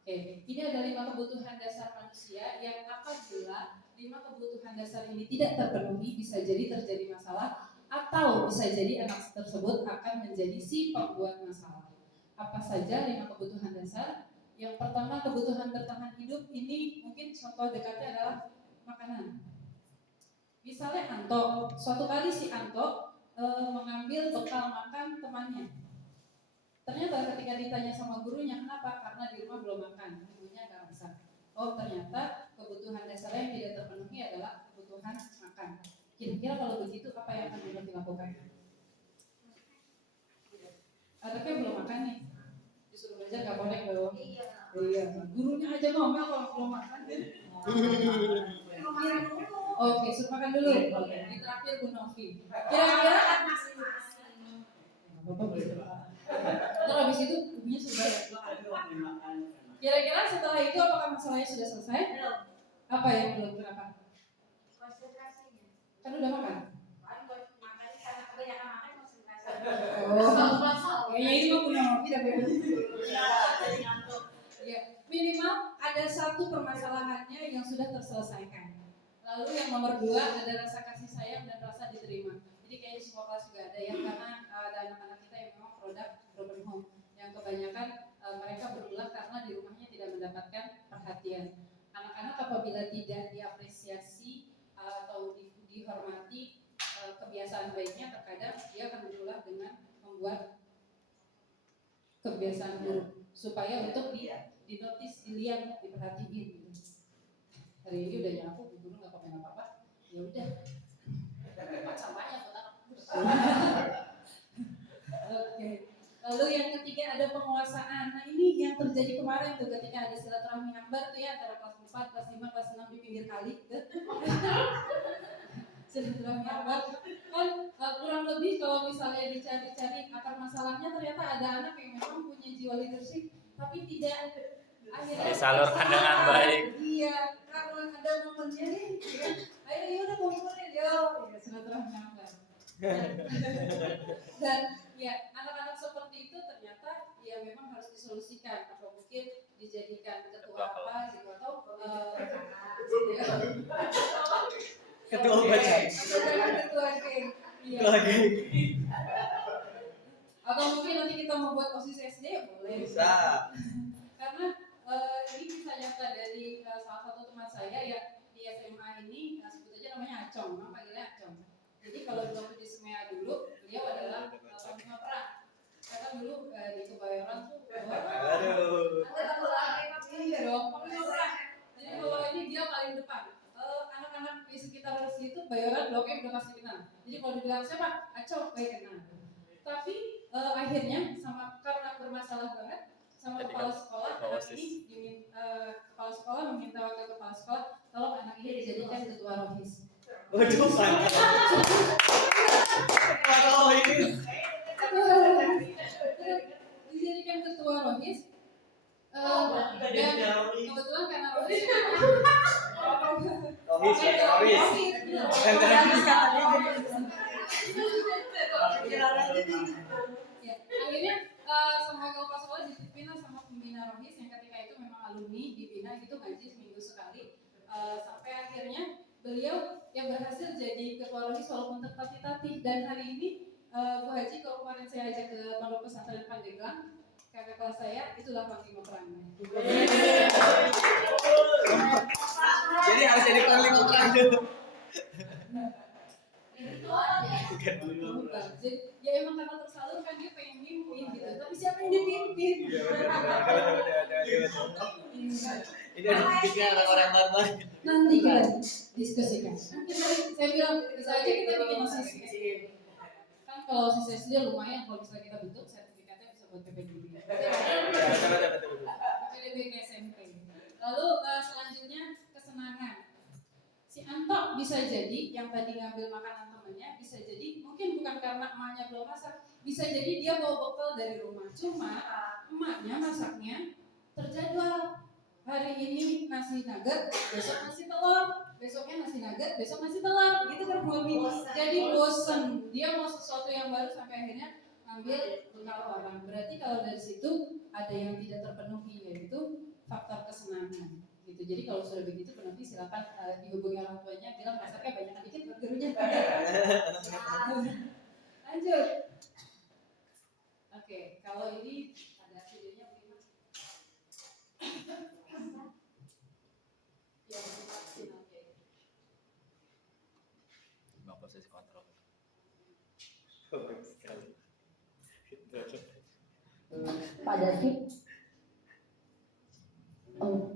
Oke, ini ada 5 kebutuhan dasar manusia yang apabila 5 kebutuhan dasar ini tidak terpenuhi bisa jadi terjadi masalah, atau bisa jadi anak tersebut akan menjadi si pembuat masalah. Apa saja 5 kebutuhan dasar? Yang pertama, kebutuhan bertahan hidup. Ini mungkin contoh dekatnya adalah makanan. Misalnya Anto, suatu kali si Anto mengambil bekal makan temannya. Ternyata ketika ditanya sama gurunya, kenapa? Karena di rumah belum makan, ibunya nggak masak. Tapi kebutuhan dasarnya yang tidak terpenuhi adalah kebutuhan makan. Kira-kira kalau begitu apa yang akan dilakukan? Anaknya belum makan nih. disuruh belajar nggak connect dong. Iya. Iya, gurunya aja ngomel kalau belum makan. Oke, suruh makan dulu. Oke, ini terakhir Bu Novi. Kira-kira Bapak bisa. Terus habis itu ibunya sudah ya. Kira-kira setelah itu apakah masalahnya sudah selesai? Belum. Apa yang belum? Kenapa? Konsentrasinya. Kan udah makan. Makan karena kebanyakan makan konsentrasi. Oh, kayaknya ini mah punya Novi tapi ya, minimal ada satu permasalahannya yang sudah terselesaikan. Lalu yang nomor 2 ada rasa kasih sayang dan rasa diterima. Jadi kayaknya di semua kelas juga ada ya, karena ada anak-anak kita yang memang produk broken home yang kebanyakan mereka berulah karena di rumahnya tidak mendapatkan perhatian. Anak-anak apabila tidak diapresiasi atau dihormati kebiasaan baiknya, terkadang dia akan berulah dengan membuat kebiasaan buruk supaya untuk dinotis, dilihat, diperhatiin. Hari ini udah nyapu, bu guru nggak komen apa-apa. Ya udah, sampahnya kotor. Oke. Lalu yang ketiga ada penguasaan. Nah ini yang terjadi kemarin tuh ketika ada silaturahmi akbar tuh ya antara kelas 4, kelas 5, kelas 6 di pinggir kali. Silaturahmi akbar kan kurang lebih kalau misalnya dicari-cari akar masalahnya ternyata ada anak yang memang punya jiwa leadership tapi tidak akhirnya disalurkan dengan baik. Iya, karena ada momennya nih. Ya. Ayo udah kumpulin yo, ya silaturahmi akbar. Dan ya anak-anak seperti itu ternyata ya memang harus disolusikan atau mungkin dijadikan ketua apa gitu atau Ketua baca. ketua geng. Iya. Ketua geng. Atau mungkin nanti kita membuat OSIS SD boleh. Bisa. Karena ini bisa nyata dari salah satu teman saya ya di SMA ini sebut aja namanya Acong, nama panggilnya Acong. Jadi kalau waktu di SMEA dulu beliau adalah panglima perang. Karena dulu di Kebayoran tuh iya dong panglima perang. Jadi kalau ini dia paling depan. Anak-anak di sekitar situ Bayoran bloknya udah pasti kenal. Jadi kalau dibilang siapa Acong kayak kenal. Tapi akhirnya karena bermasalah banget sama kepala sekolah, anak ini kepala sekolah meminta wakil kepala sekolah tolong anak ini dijadikan ketua rohis. Waduh, kalau ini dijadikan ketua rohis. Dan kebetulan karena rohis akhirnya sama kepala sekolah dipina sama pembina rohis yang ketika itu memang alumni dibina gitu ngaji seminggu sekali sampai akhirnya beliau yang berhasil jadi ketua rohis walaupun tertatih-tatih. Dan hari ini Bu Haji kalau kemarin saya ajak ke Pondok Pesantren Pandeglang kakak kelas saya itulah panglima perangnya. jadi harus jadi panglima perang dulu. Jadi ya emang karena tersalurkan dia pengen mimpin gitu, tapi siapa yang dipimpin? Ini ada titiknya orang-orang barbar. Nanti kita diskusikan. Saya bilang bisa aja kita bikin OSIS SD. Kan kalau OSIS SD lumayan kalau bisa kita bentuk sertifikatnya bisa buat PPDB. PPDB ke SMP. Lalu selanjutnya kesenangan. Si Anto bisa jadi yang tadi ngambil makanan temennya bisa jadi mungkin bukan karena emaknya belum masak, bisa jadi dia bawa bekal dari rumah. Cuma emaknya masaknya terjadwal. Hari ini nasi nugget, besok nasi telur, besoknya nasi nugget, besok nasi telur, gitu kan lebih. Jadi bosen. Dia mau sesuatu yang baru sampai akhirnya ngambil bekal orang. Berarti kalau dari situ ada yang tidak terpenuhi yaitu faktor kesenangan. Gitu. Jadi kalau sudah begitu nanti silakan dihubungi orang tuanya bilang masaknya banyak dikit buat gurunya. Lanjut. Oke, kalau ini ada videonya bagaimana? Ya, vaksin oke. Bang posisi kontrol. Pak David. Oh.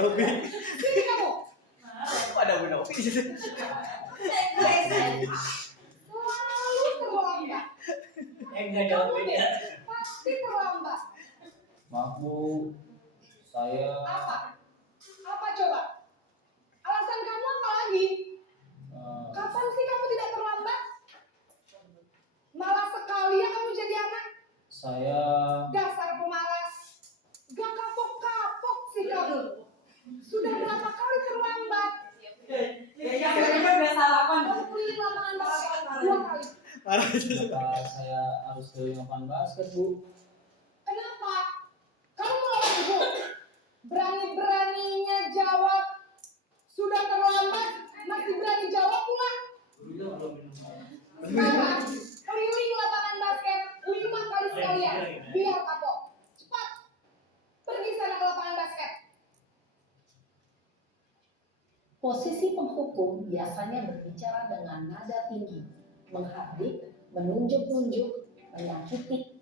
Novi. Sini kamu. Pada Bu Novi. Selalu terlambat. Enggak jawab beda. Pasti terlambat. Maaf Bu, saya Apa? Apa coba? Alasan kamu apa lagi? Kapan sih kamu tidak terlambat? Malas sekali ya kamu jadi anak. saya Dasar pemalas. Gak kapok-kapok sih kamu. Sudah berapa kali terlambat? Kamu keliling lapangan basket 2 kali. kenapa saya harus keliling lapangan basket Bu? Kenapa? Kamu melawan ibu. Berani-beraninya jawab. Sudah terlambat, masih berani jawab pula. Sekarang, keliling lapangan basket 5 kali sekalian. Biar kapok. Cepat. Pergi sana ke lapangan basket. Posisi penghukum biasanya berbicara dengan nada tinggi, menghardik, menunjuk-nunjuk, menyakiti.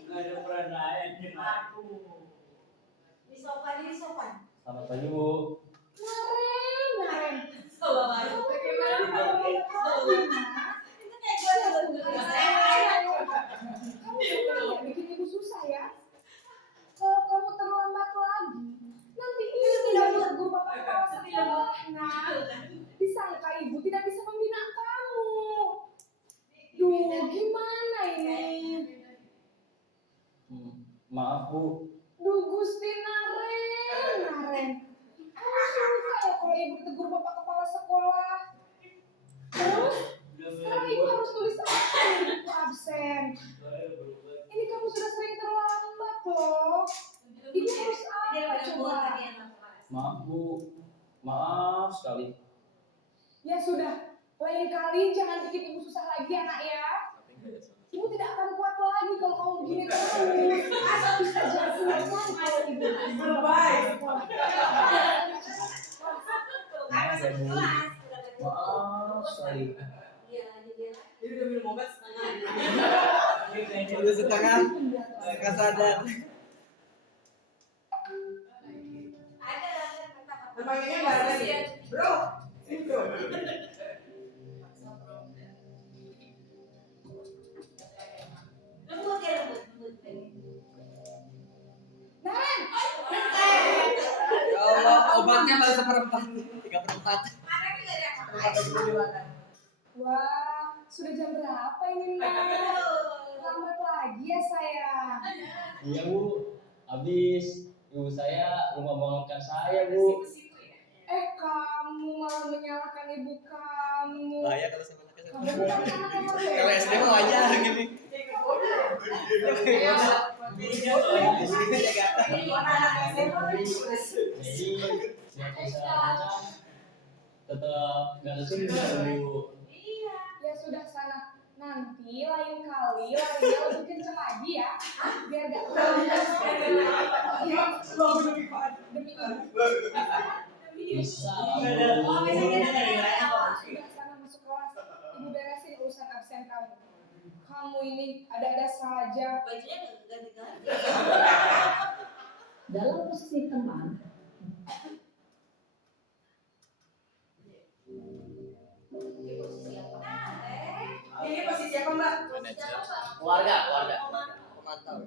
Enggak ada peranaan. Selamat pagi Bu. Naren. Kamu bikin ibu susah ya. Kalau kamu terlambat lagi, nanti ibu tidak menegur bapak kepala sekolah. Nah, disangka ibu tidak bisa membina kamu. Duh, gimana ini? Maaf Bu, Duh, Gusti Naren. Kamu suka ya kalau ibu tegur bapak kepala sekolah? Terus, sekarang ibu harus tulis apa nih buku absen? Ini kamu sudah sering terlambat loh. Ibu harus apa coba? maaf Bu, maaf sekali. Ya sudah, lain kali jangan bikin ibu susah lagi anak ya. Ibu tidak akan kuat lagi kalau kamu begini terus. Bisa jatuh kalau ibu. Maaf ya Bu, maaf sekali. Ini udah minum obat setengah. Udah setengah. Nggak sadar. Namanya nggak ada nih. Bro. Sini bro. Naren, Ya Allah, obatnya baru 1/4. 3/4. wah sudah jam berapa ini Naren? Lambat lagi ya sayang. Iya Bu, habis ibu saya rumah bangunkan saya Bu. Kamu malah menyalahkan ibu kamu. Bahaya kalau sama anaknya. Kamu bukan anak nomor Kalau SD mah wajar gini. Jadi siapa saya tetap nggak ada sini Bu. Ya sudah sana. Nanti lain kali larinya lebih kenceng lagi ya. Biar gak terlambat. Demi ibu. Bisa Sudah sana masuk kelas. Ibu beresin urusan absen kamu. Kamu ini ada-ada saja. Dalam posisi teman, Ini posisi apa Mbak? Keluarga. Pemantau.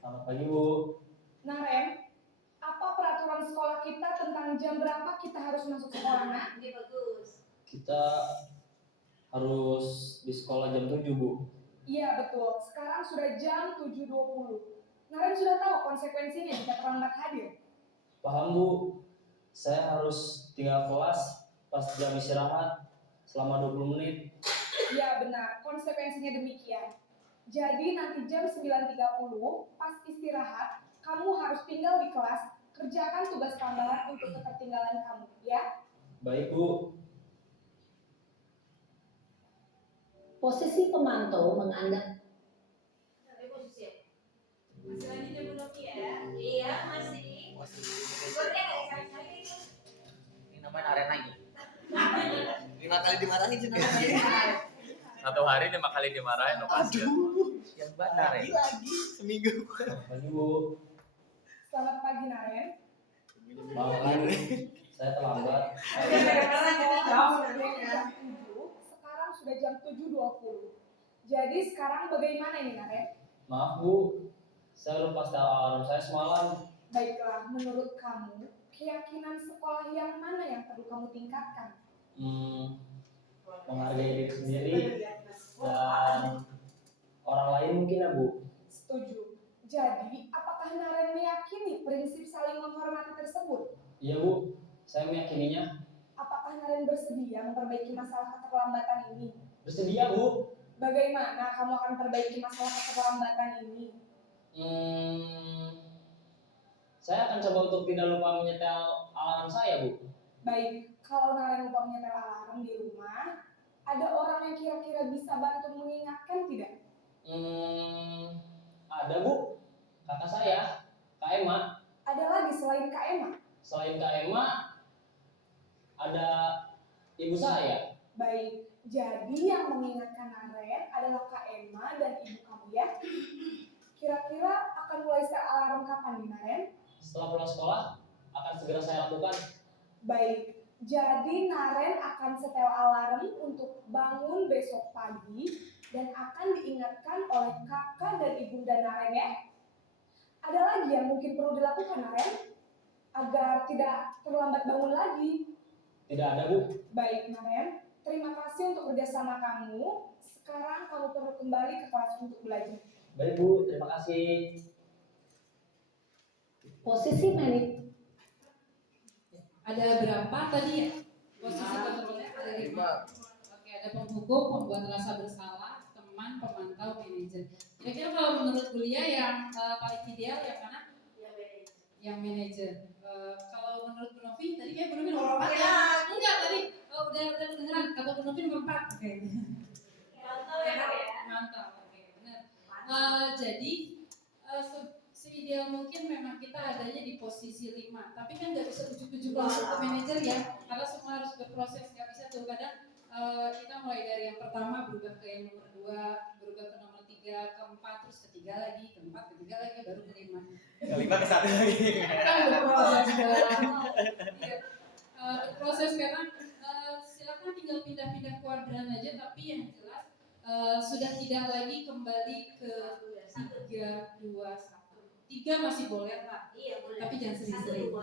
Selamat pagi Bu. Naren, apa peraturan sekolah kita tentang jam berapa kita harus masuk sekolah, Nak? Kita harus di sekolah jam 7 Bu. Iya betul, sekarang sudah jam 7.20. Naren sudah tahu konsekuensinya jika terlambat hadir. Paham Bu, saya harus tinggal kelas pas jam istirahat selama 20 menit. Iya benar, konsekuensinya demikian. Jadi nanti jam 9.30 pas istirahat, kamu harus tinggal di kelas, kerjakan tugas tambahan untuk ketertinggalan kamu, ya? Baik Bu. posisi pemantau Masih lanjut ya Bu Novi ya? Iya, masih. Ikutnya kayak sekali-sekali itu. Ini namanya Naren lagi. 5 kali dimarahin sih. 1 hari 5 kali dimarahin loh kasihan. Yang banget Naren. Lagi seminggu. Selamat pagi Naren. Malam, saya terlambat. Sekarang sudah jam 7.20. Jadi sekarang bagaimana ini Naren? Maaf Bu, saya lupa setel alarm saya semalam. Baiklah, menurut kamu, keyakinan sekolah yang mana yang perlu kamu tingkatkan? Menghargai diri sendiri dan orang lain mungkin ya Bu. Setuju. Jadi, apakah Naren meyakini prinsip saling menghormati tersebut? Iya Bu, saya meyakininya. Apakah Naren bersedia memperbaiki masalah keterlambatan ini? Bersedia Bu. Bagaimana kamu akan perbaiki masalah keterlambatan ini? Saya akan coba untuk tidak lupa menyetel alarm saya Bu. Baik, kalau Naren lupa menyetel alarm di rumah, ada orang yang kira-kira bisa bantu mengingatkan tidak? Ada Bu, kakak saya, Kak Emma. Ada lagi selain Kak Emma? Selain Kak Emma, ada ibu saya. Baik, jadi yang mengingatkan Naren adalah Kak Emma dan ibu kamu ya? Kira-kira akan mulai setel alarm kapan nih Naren? Setelah pulang sekolah, akan segera saya lakukan. Baik, jadi Naren akan setel alarm untuk bangun besok pagi dan akan diingatkan oleh kakak dan ibunda Naren ya. Ada lagi yang mungkin perlu dilakukan Naren agar tidak terlambat bangun lagi? Tidak ada Bu. Baik Naren, terima kasih untuk kerjasama kamu. Sekarang kamu perlu kembali ke kelas untuk belajar. Baik Bu, terima kasih. Posisi manit. Ada berapa tadi ya? Posisi kontrolnya ada 5. Oke, ada penghukum, pembuat rasa bersalah, teman, pemantau, manajer. Kira-kira kalau menurut kuliah yang paling ideal yang mana? Yang manajer. Kalau menurut Bu Novi, tadi kayak Bu Novi nomor 4 ya? Enggak, tadi udah kedengeran. Kata Bu Novi nomor 4. Oke. Mantap, oke, benar. Jadi, seideal mungkin memang kita adanya di posisi 5, tapi kan nggak bisa ujuk-ujuk langsung ke manajer ya, karena semua harus berproses, nggak bisa tuh kadang kita mulai dari yang pertama berubah ke yang nomor 2, berubah ke nomor 3, ke 4, terus ke 3 lagi, ke 4, ke 3 lagi, baru ke 5. Ke 5 ke 1 lagi. Kan berproses berproses karena silakan tinggal pindah-pindah kuadran aja, tapi yang jelas sudah tidak lagi kembali ke 3, 2, 1. 3 masih boleh lah, Iya, boleh. tapi jangan sering-sering. 1,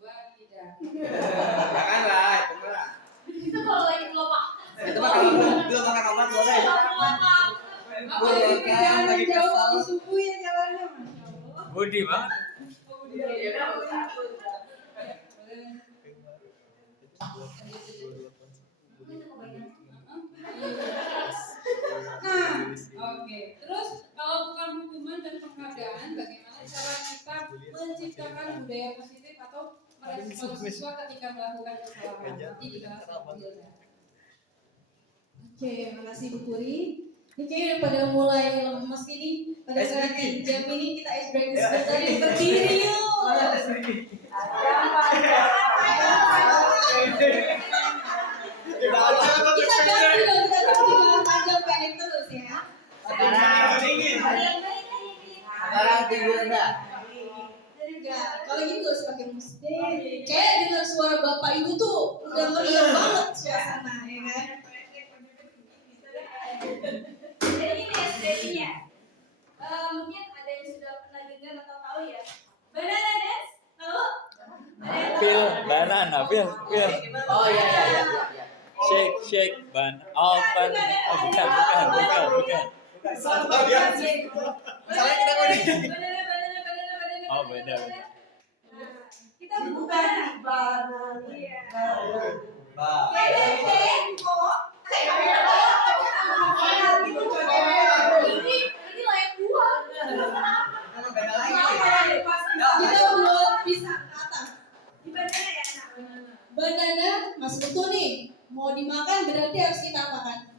2 tidak. Janganlah, itu mah. Itu kalau lagi kelopak. Itu mah kalau belum makan obat boleh. Apalagi kerjaan lagi jauh kesal. di subuh ya jalannya, Masya Allah. Budi banget. Oke, terus kalau bukan hukuman dan penghargaan, bagaimana cara kita menciptakan budaya positif atau merespon siswa ketika melakukan kesalahan? Nanti di kelas mobil. Oke, makasih Bu Puri. Ini kayaknya pada mulai lemes ini. Pada saat jam ini kita ice breaking sebentar yuk, berdiri yuk. Kita ganti loh, kita jangan panjang pendek terus ya. Sekarang tinggi rendah. Enggak, kalau gitu gak usah pakai musik. Kayak dengar suara bapak ibu tuh udah meriah banget suasana, ya kan? Jadi ini SDI-nya. Mungkin ada yang sudah pernah dengar atau tahu ya. Banana dance, tahu? Pil, banana, pil. Oh iya. Shake, ban, open. Oh, bukan. Masalahnya kita kok ini. Banana. Oh, beda. Kita buka banana. Iya. Bah. Ini layak buah. Emang beda lagi. Kita belum bisa ke atas. Di banana ya, nak. Banana masih utuh nih. Mau dimakan berarti harus kita apakan?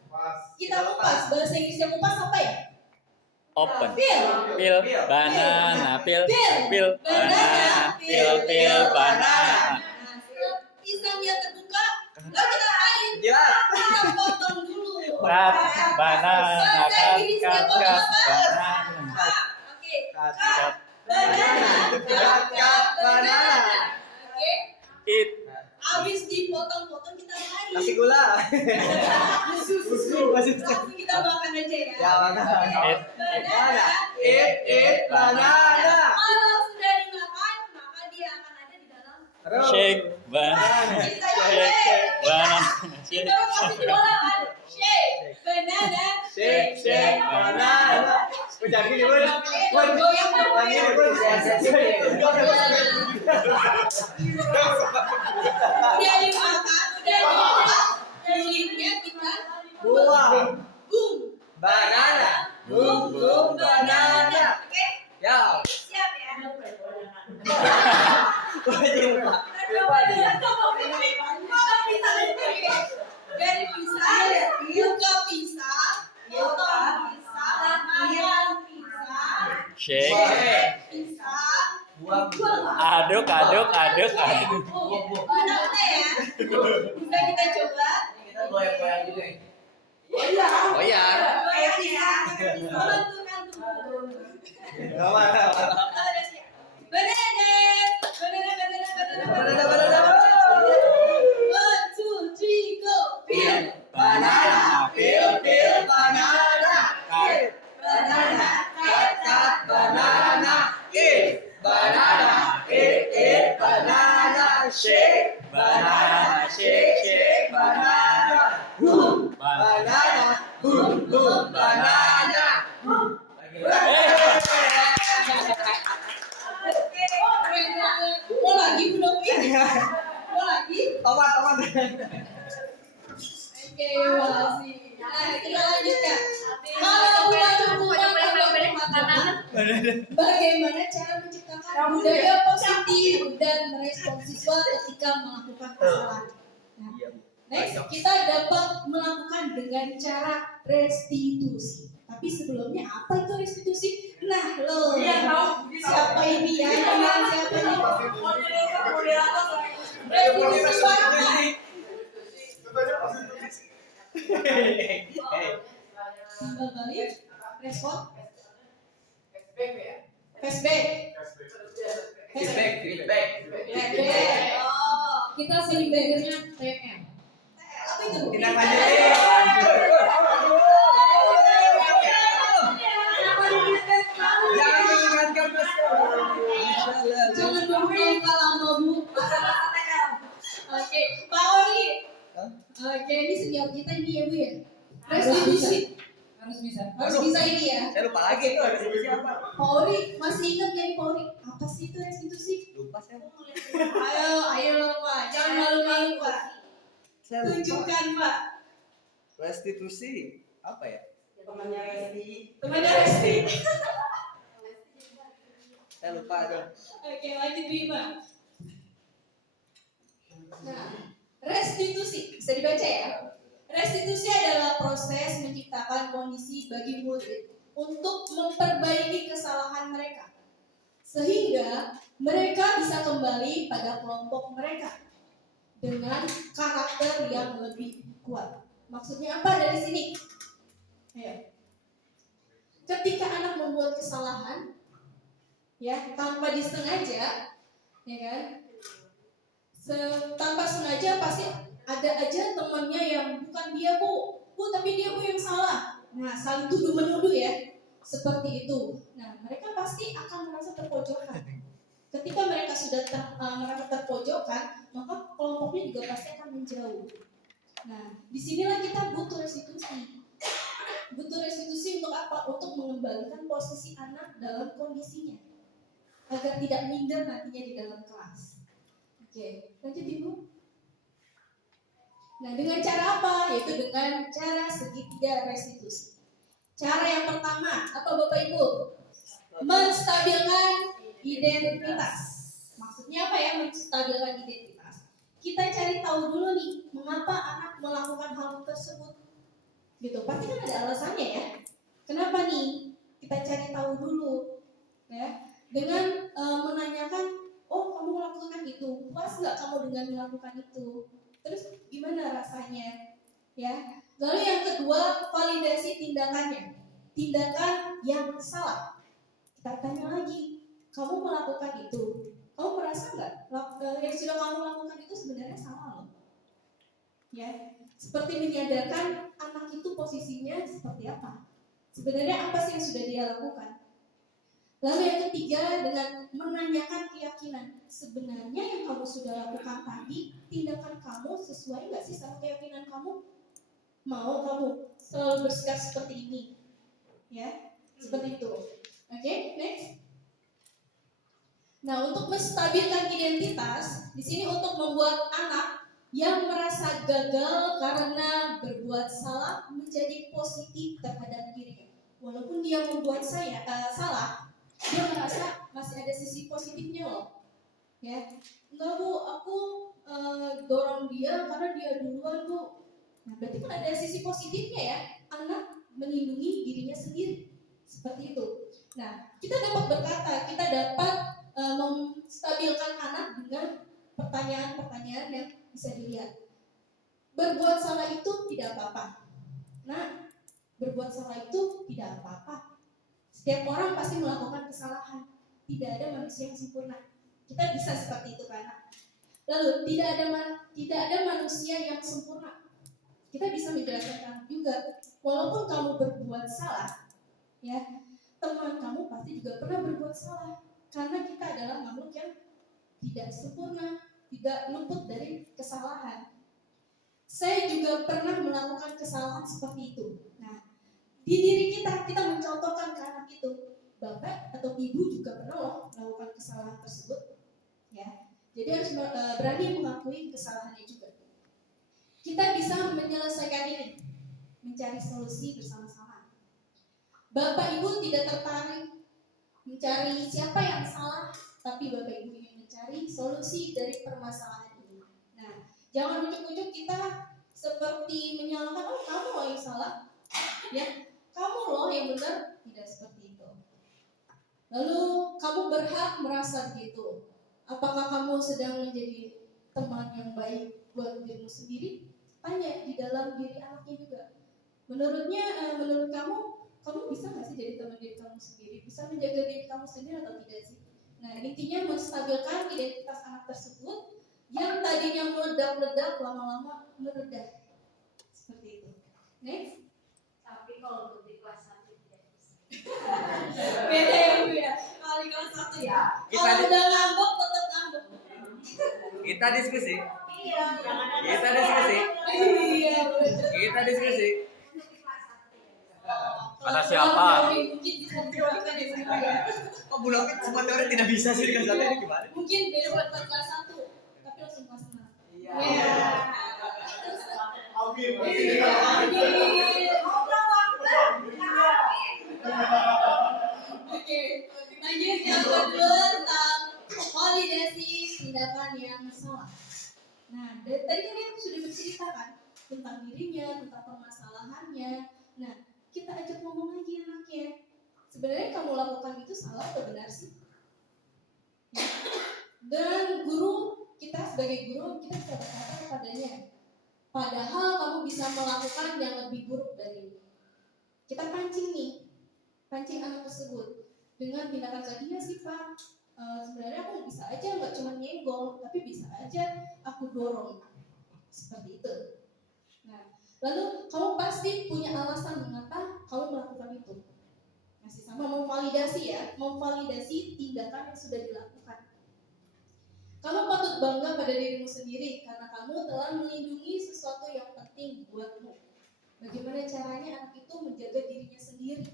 Kita kupas. Bahasa Inggrisnya kupas apa ya? Open. Pil. Pil banana. Pil banana. Pil banana. Nah, setelah pisangnya terbuka, lalu kita apain? Ya. Kita potong dulu. Kat banana. Selesai irisnya Kat potong apa? banana. Oke. Kat. Kat banana. Kat banana. Oke. It. Abis dipotong-potong kita apain? Kasih gula. Langsung kita makan aja ya. Ya, makan. Banana. Eat banana. Kalau sudah dimakan, maka dia akan ada di dalam. Shake banana. Shake banana. Kita kasih di bola kan. Shake banana. Shake banana. Udah gini, Bun. Bun. Goyang Lagi, Bun. Udah dimakan, udah dimakan. Kulitnya kita Buang. boom. Banana. Boom, boom, banana. Oke, Ya. siap ya. Wajib, Pak. Dari pisang, buka pisang, potong pisang, makan pisang, Shake. pisang, Buang. Aduk. Mana ya? Bisa kita coba. Kita goyang-goyang juga. Goyang. Kayak pisang, menentukan tubuh. Gak mana. Banana. 1, 2, 3, go. Pil. Banana. Pil banana. Kat. Banana. Kat banana. Eat banana. Eat banana. Shake banana. Shake banana. Boom banana. Boom banana. Mau lagi Bu Novi? Mau lagi? Tomat. Oke, makasih. Nah, kita lanjutkan. Kalau bukan hubungan makanan, bagaimana cara menciptakan budaya positif dan merespon siswa ketika melakukan kesalahan? Nah, next, kita dapat melakukan dengan cara restitusi. Tapi sebelumnya apa itu restitusi? Nah, lo siapa ini ya? Siapa ini? Restitusi apa? Kembali, respon, flashback. Feedback. Oh, Kita sering belajarnya TM. apa itu? Tindak lanjut. Jangan mengingatkan Jangan dulu lama Bu. Oke, Pak Ori. Oke, ini senior kita ini ya Bu ya. Restitusi. Harus bisa. Harus bisa ini ya. Saya lupa lagi itu restitusi apa. Pak Ori masih ingat nggak nih Pak Ori? Apa sih itu restitusi? Lupa saya. Ayo Pak, jangan malu-malu Pak. Saya lupa. Tunjukkan Pak. Restitusi apa ya? Temannya Resti. Temannya Resti. Saya lupa dong. Oke, lanjut Bima. Nah, restitusi bisa dibaca ya. Restitusi adalah proses menciptakan kondisi bagi murid untuk memperbaiki kesalahan mereka, sehingga mereka bisa kembali pada kelompok mereka dengan karakter yang lebih kuat. Maksudnya apa dari sini? Ayo. Ketika anak membuat kesalahan, ya tanpa disengaja, ya kan? Tanpa sengaja pasti ada aja temannya yang bukan dia bu tapi dia bu yang salah. Nah, saling tuduh menuduh ya, seperti itu. Nah, mereka pasti akan merasa terpojokan. Ketika mereka sudah merasa terpojokan, maka kelompoknya juga pasti akan menjauh. Nah, disinilah kita butuh restitusi. Butuh restitusi untuk apa? Untuk mengembalikan posisi anak dalam kondisinya, agar tidak minder nantinya di dalam kelas. Oke, lanjut Ibu. Nah, dengan cara apa? Yaitu dengan cara segitiga restitusi. Cara yang pertama, apa Bapak Ibu? Menstabilkan identitas. Maksudnya apa ya menstabilkan identitas? Kita cari tahu dulu nih, mengapa anak melakukan hal tersebut. Gitu, pasti kan ada alasannya ya. Kenapa nih kita cari tahu dulu, ya, dengan menanyakan, oh kamu melakukan itu, puas nggak kamu dengan melakukan itu, terus gimana rasanya, ya. Lalu yang kedua, validasi tindakannya, tindakan yang salah. Kita tanya lagi, kamu melakukan itu, kamu merasa nggak yang sudah kamu lakukan itu sebenarnya salah loh, ya. Seperti menyadarkan anak itu posisinya seperti apa, sebenarnya apa sih yang sudah dia lakukan. Lalu yang ketiga, dengan menanyakan keyakinan, sebenarnya yang kamu sudah lakukan tadi, tindakan kamu sesuai nggak sih sama keyakinan kamu? Mau kamu selalu bersikap seperti ini, ya, seperti itu. Oke, next. Nah, untuk menstabilkan identitas, di sini untuk membuat anak yang merasa gagal karena berbuat salah menjadi positif terhadap dirinya. Walaupun dia membuat salah, dia merasa masih ada sisi positifnya loh, ya. Enggak bu, aku dorong dia karena dia duluan bu. Nah, berarti kan ada sisi positifnya ya, anak melindungi dirinya sendiri, seperti itu. Nah, kita dapat berkata, kita dapat menstabilkan anak dengan pertanyaan-pertanyaan yang bisa dilihat. Berbuat salah itu tidak apa-apa. Nah, berbuat salah itu tidak apa-apa. Setiap orang pasti melakukan kesalahan. Tidak ada manusia yang sempurna. Kita bisa seperti itu kan? Lalu tidak ada manusia yang sempurna. Kita bisa menjelaskan kamu juga, walaupun kamu berbuat salah, ya, teman kamu pasti juga pernah berbuat salah. Karena kita adalah makhluk yang tidak sempurna, tidak luput dari kesalahan. Saya juga pernah melakukan kesalahan seperti itu. Nah, di diri kita mencontohkan ke anak itu, bapak atau ibu juga pernah loh melakukan kesalahan tersebut, ya. Jadi harus berani mengakui kesalahannya juga. Kita bisa menyelesaikan ini, mencari solusi bersama-sama. Bapak ibu tidak tertarik mencari siapa yang salah, tapi bapak ibu ingin mencari solusi dari permasalahan ini. Nah, jangan ujuk-ujuk kita seperti menyalahkan, oh kamu loh yang salah, ya, kamu loh yang benar, tidak seperti itu. Lalu kamu berhak merasa begitu. Apakah kamu sedang menjadi teman yang baik buat dirimu sendiri? Tanya di dalam diri anaknya juga. Menurut kamu bisa nggak sih jadi teman diri kamu sendiri? Bisa menjaga diri kamu sendiri atau tidak sih? Nah, intinya menstabilkan identitas anak tersebut yang tadinya meledak-ledak lama-lama meredah. Seperti itu. Next. Tapi kalau untuk di kelas 1 tidak bisa. Beda ya Bu ya. Kalau di kelas 1 ya. Kalau udah ngambek tetap ngambek. Kita diskusi. Iya, jangan ada. Kita diskusi. Iya. Kita diskusi. Kata siapa? Mungkin bisa dikeluarkan di sini ya. Kok Bu Novi semua teori tidak bisa sih di kelas 1 ini gimana? Mungkin beda buat kelas 1, tapi langsung kelas 6. Iya. Amin. Oke, lanjut yang kedua tentang validasi tindakan yang salah. Nah, dari tadi kan dia sudah bercerita kan tentang dirinya, tentang permasalahannya. Nah, kita ajak ngomong lagi anaknya. Sebenarnya kamu lakukan itu salah atau benar sih? Dan kita sebagai guru, kita bisa berkata kepadanya, padahal kamu bisa melakukan yang lebih buruk dari ini. Kita pancing anak tersebut dengan tindakan tadi, ya sih Pak, sebenarnya aku bisa aja nggak cuma nyenggol, tapi bisa aja aku dorong, seperti itu. Nah, lalu kamu pasti punya alasan mengapa kamu melakukan itu. Masih sama memvalidasi tindakan yang sudah dilakukan. Kamu patut bangga pada dirimu sendiri karena kamu telah melindungi sesuatu yang penting buatmu. Bagaimana caranya anak itu menjaga dirinya sendiri?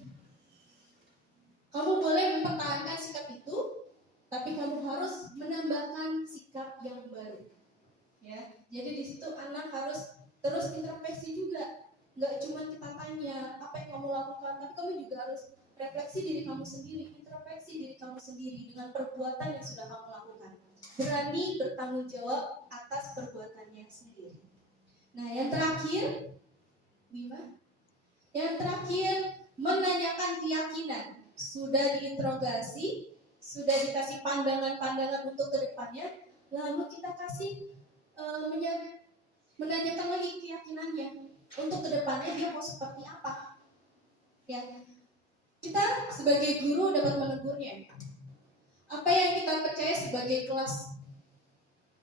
Kamu boleh mempertahankan sikap itu, tapi kamu harus menambahkan sikap yang baru. Ya, jadi di situ anak harus terus introspeksi juga. Nggak cuma kita tanya apa yang kamu lakukan, tapi kamu juga harus refleksi diri kamu sendiri, introspeksi diri kamu sendiri dengan perbuatan yang sudah kamu lakukan. Berani bertanggung jawab atas perbuatannya sendiri. Nah, yang terakhir, menanyakan keyakinan. sudah diinterogasi, sudah dikasih pandangan-pandangan untuk kedepannya, lalu kita kasih menanyakan lagi keyakinannya untuk kedepannya dia mau seperti apa. Ya, kita sebagai guru dapat menegurnya. Apa yang kita percaya sebagai kelas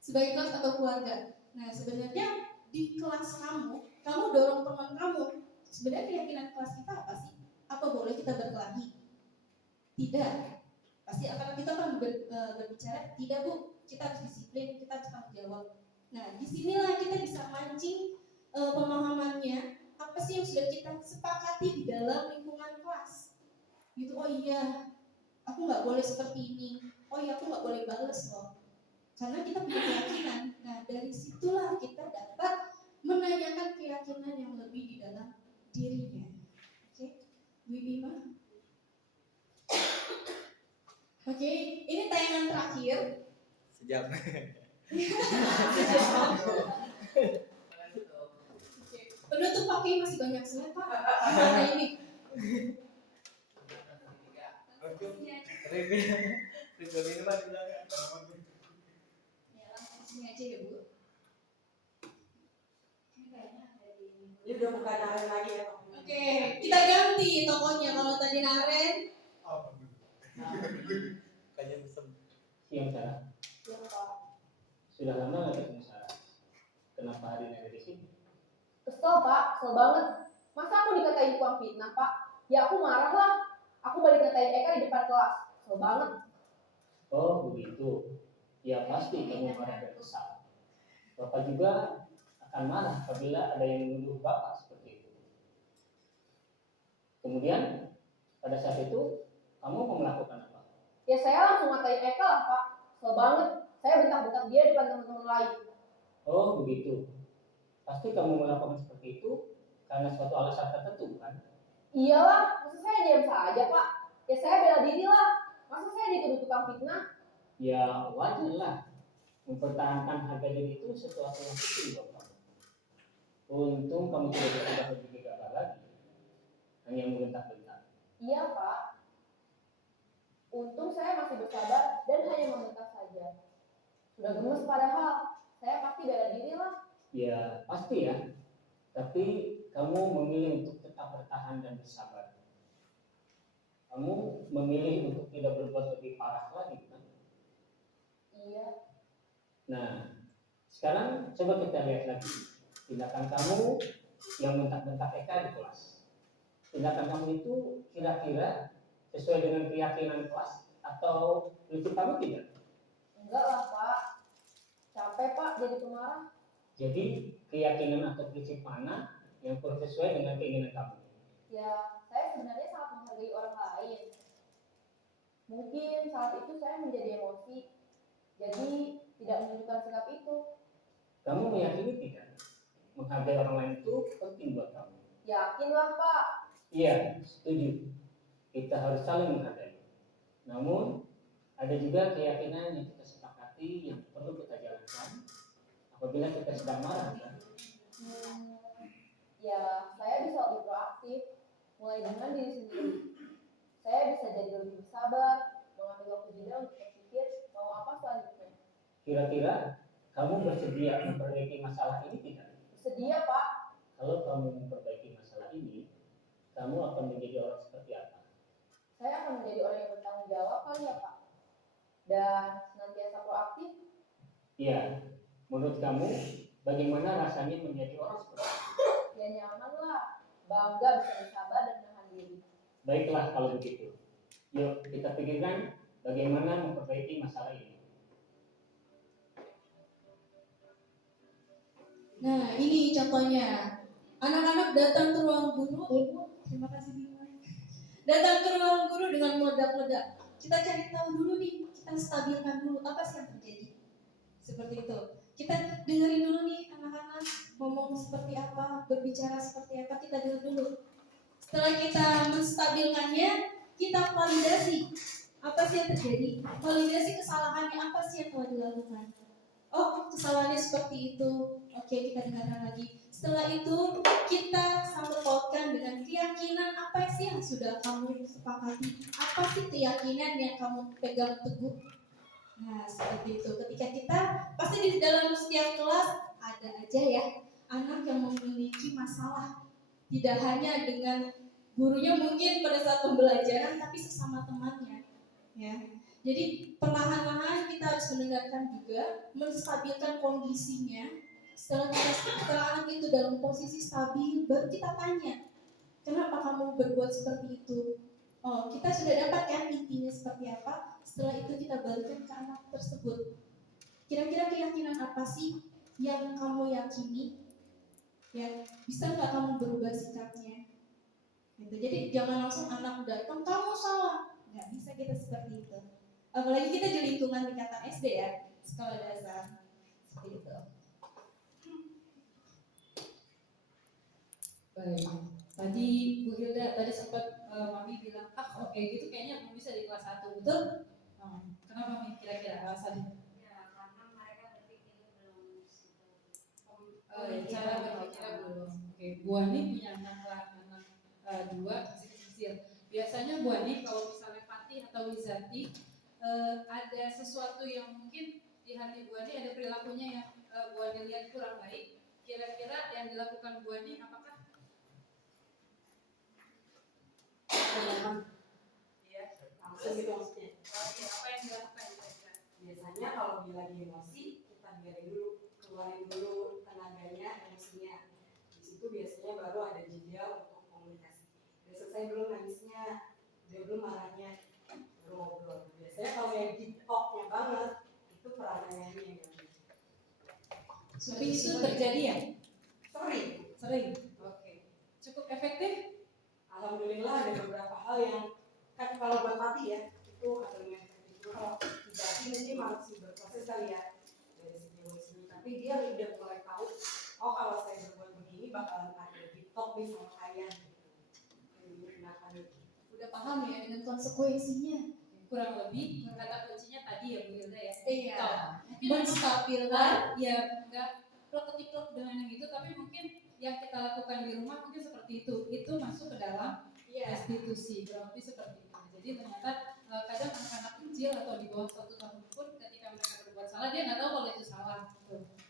atau keluarga. Nah, sebenarnya di kelas kamu dorong teman kamu. Sebenarnya keyakinan kelas kita apa sih? Apa boleh kita berkelahi? Tidak. Pasti akan kita kan berbicara, tidak Bu, kita harus disiplin, kita harus tanggung jawab. Nah, disinilah kita bisa mancing pemahamannya, apa sih yang sudah kita sepakati di dalam lingkungan kelas. Gitu, oh iya, aku nggak boleh seperti ini. Oh iya, aku nggak boleh bales loh. Karena kita punya keyakinan. Nah, dari situlah kita dapat menanyakan keyakinan yang lebih di dalam dirinya. Oke, Bu Bima. Oke, ini tayangan terakhir. Sejam. Penutup pakai masih banyak slide Pak. Gimana ini? Review minuman di belakang. Ya, langsung sini aja ya Bu. Ini udah bukan Naren lagi ya Pak. Oke, kita ganti tokonya. Kalau tadi Naren, Kayaknya mesem. Siang Sarah. ya Pak. Sudah lama nggak ketemu Sarah? Kenapa hari ini ada di sini? Kesel Pak, kesel banget. Masa aku dikatain tukang fitnah Pak? Ya aku marah lah. Aku balik ngatain Eka di depan kelas. Kesel banget. Oh begitu. Ya pasti kamu marah dan kesal. Bapak juga akan marah apabila ada yang menuduh Bapak seperti itu. Kemudian pada saat itu kamu mau melakukan apa? Ya saya langsung ngatain Eka lah Pak. Kesel banget. Saya bentak-bentak dia di depan teman-teman lain. Oh begitu. Pasti kamu melakukan seperti itu karena suatu alasan tertentu kan? Iyalah, masa saya diam saja Pak? Ya saya bela diri lah. Masa saya dituduh tukang fitnah? Ya wajar lah. Mempertahankan harga diri itu sesuatu yang penting buat kamu. Untung kamu tidak berubah lebih gegabah lagi. Hanya membentak-bentak. Iya Pak. Untung saya masih bersabar dan hanya membentak saja. Sudah gemes padahal. Saya pasti bela diri lah. Ya pasti ya. Tapi kamu memilih untuk tetap bertahan dan bersabar. Kamu memilih untuk tidak berbuat lebih parah lagi kan? Iya. Nah, sekarang coba kita lihat lagi tindakan kamu yang bentak-bentak Eka di kelas. Tindakan kamu itu kira-kira sesuai dengan keyakinan kelas atau prinsip kamu tidak? Enggak lah Pak. Capek Pak jadi pemarah. Jadi keyakinan atau prinsip mana yang kurang sesuai dengan keinginan kamu? Ya, saya sebenarnya sangat menghargai orang lain. Mungkin saat itu saya menjadi emosi. Jadi tidak menunjukkan sikap itu. Kamu meyakini tidak? Menghargai orang lain itu penting buat kamu. Yakinlah Pak. Iya, setuju. Kita harus saling menghargai. Namun, ada juga keyakinan yang kita sepakati yang perlu kita jalankan apabila kita sedang marah kan? Ya, saya bisa lebih proaktif. Mulai dengan diri sendiri. Saya bisa jadi lebih bersabar, mengambil waktu jeda untuk berpikir mau apa selanjutnya. Kira-kira kamu bersedia memperbaiki masalah ini tidak? Bersedia Pak. Kalau kamu memperbaiki masalah ini, kamu akan menjadi orang seperti apa? Saya akan menjadi orang yang bertanggung jawab kali ya Pak. Dan senantiasa proaktif. Iya, menurut kamu bagaimana rasanya menjadi orang seperti itu? Ya nyaman lah, bangga bisa bersabar dan menahan diri. Baiklah kalau begitu. Yuk kita pikirkan bagaimana memperbaiki masalah ini. Nah, ini contohnya. Anak-anak datang ke ruang guru. Terima kasih Bima. Datang ke ruang guru dengan meledak-ledak. Kita cari tahu dulu nih, kita stabilkan dulu apa sih yang terjadi. Seperti itu. Kita dengerin dulu nih anak-anak ngomong seperti apa, berbicara seperti apa, kita dengar dulu. Setelah kita menstabilkannya, kita validasi apa sih yang terjadi, validasi kesalahannya apa sih yang telah dilakukan. oh kesalahannya seperti itu, oke kita dengarkan lagi. Setelah itu kita sangkut pautkan dengan keyakinan apa sih yang sudah kamu sepakati, apa sih keyakinan yang kamu pegang teguh. Nah seperti itu, ketika kita pasti di dalam setiap kelas ada aja ya anak yang memiliki masalah, tidak hanya dengan gurunya mungkin pada saat pembelajaran, tapi sesama temannya ya. Jadi perlahan-lahan kita harus mendengarkan juga, menstabilkan kondisinya. Setelah anak itu dalam posisi stabil, baru kita tanya, kenapa kamu berbuat seperti itu? Oh, kita sudah dapat kan intinya seperti apa. Setelah itu kita balikan ke anak tersebut. Kira-kira keyakinan apa sih yang kamu yakini? Ya, bisa nggak kamu berubah sikapnya? Gitu. Jadi jangan langsung anak datang kamu salah. Nggak bisa kita seperti itu. Apalagi kita di lingkungan tingkatan SD ya, sekolah dasar seperti itu. Baik, tadi Bu Hilda tadi sempat Mami bilang, oke gitu kayaknya belum bisa di kelas 1, betul? Kenapa Mami kira-kira alasannya? Ya, karena mereka berpikir belum Cara berpikirnya belum. Oke, Bu Ani punya anak dua masih kecil. Biasanya Bu Ani kalau misalnya Fatih atau Wizati ada sesuatu yang mungkin di hati Bu Ani, ada perilakunya yang Bu Ani lihat kurang baik. Kira-kira yang dilakukan Bu Ani apakah? Iya, langsung gitu maksudnya. Apa yang dilakukan kira-kira? Biasanya kalau dia lagi emosi, kita biarin dulu, keluarin dulu tenaganya, emosinya. Di situ biasanya baru ada jeda untuk komunikasi. Udah selesai belum nangisnya, udah belum marahnya, baru ngobrol. Biasanya kalau yang deep talk-nya banget, itu peranannya ini yang gak. Tapi itu terjadi ya? Sering. Oke. Cukup efektif? Alhamdulillah ada beberapa hal yang kan kalau buat Fatih ya itu ada yang efektif. Kalau tidak mungkin masih berproses kali ya dari segi emosi, tapi dia udah mulai tahu, oh kalau saya berbuat begini bakalan ada deep talk nih sama saya gitu. Udah paham ya dengan konsekuensinya. Kurang lebih kata kuncinya tadi ya Bu Hilda ya. Iya. Mungkin menstabilkan ya enggak plek-plek dengan yang gitu, tapi mungkin yang kita lakukan di rumah mungkin seperti itu masuk ke dalam restitusi, kurang lebih seperti itu. Jadi ternyata kadang anak-anak kecil atau di bawah 1 tahun pun ketika mereka berbuat salah dia nggak tahu kalau itu salah.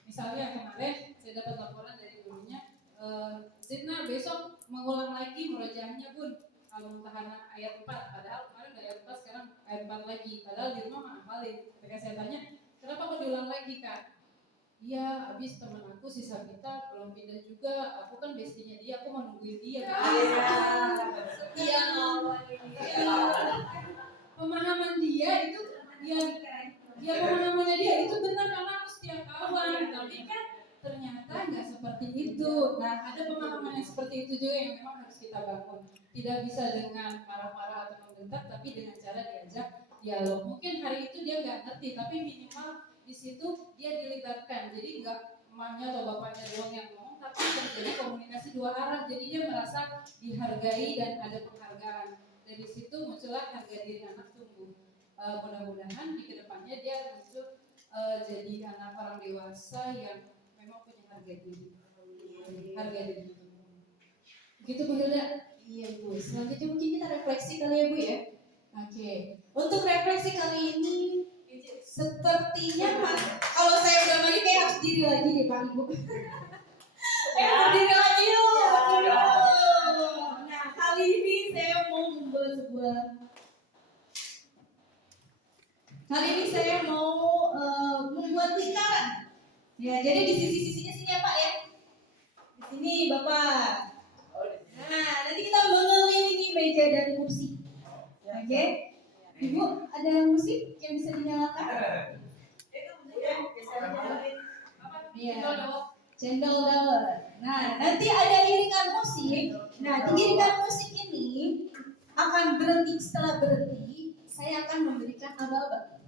Misalnya kemarin saya dapat laporan dari gurunya, Zidna besok mengulang lagi murojaahnya Bun, Al-Mumtahanah ayat 4, padahal kemarin udah ayat 4 sekarang ayat 4 lagi, padahal di rumah menghafalin. Ketika saya tanya, kenapa kok diulang lagi Kak? Iya, abis teman aku si Sabita belum pindah juga, aku kan bestinya dia, aku mau nungguin dia. Iya, pemahaman dia itu, pemahamannya dia itu benar karena aku setia kawan, tapi kan ternyata nggak seperti itu. Nah, ada pemahaman yang seperti itu juga yang memang harus kita bangun. Tidak bisa dengan marah-marah atau membentak, tapi dengan cara diajak dialog. Mungkin hari itu dia nggak ngerti, tapi minimal di situ dia dilibatkan. Jadi nggak emaknya atau bapaknya doang yang ngomong, tapi terjadi komunikasi 2 arah. Jadi dia merasa dihargai dan ada penghargaan. Dari situ muncullah harga diri anak tumbuh. Mudah-mudahan di kedepannya dia muncul jadi anak orang dewasa yang memang punya harga diri. Harga diri. Begitu Bu Hilda? Iya Bu. Selanjutnya mungkin kita refleksi kali ya Bu ya. Oke. Untuk refleksi kali ini sepertinya Mas, kalau saya udah lagi kayak harus diri lagi nih Pak Ibu. Harus diri lagi yuk. Nah kali ini saya mau membuat sebuah. Kali ini saya mau membuat lingkaran. Ya jadi di sisi-sisinya sini ya Pak ya. Di sini Bapak. Nah nanti kita mengelilingi meja dan kursi. Oke. Ibu, ada musik yang bisa dinyalakan? Iya. Cendol dawet. Nah, nanti ada iringan musik. Nah, di iringan musik ini akan berhenti. Setelah berhenti, saya akan memberikan aba-aba.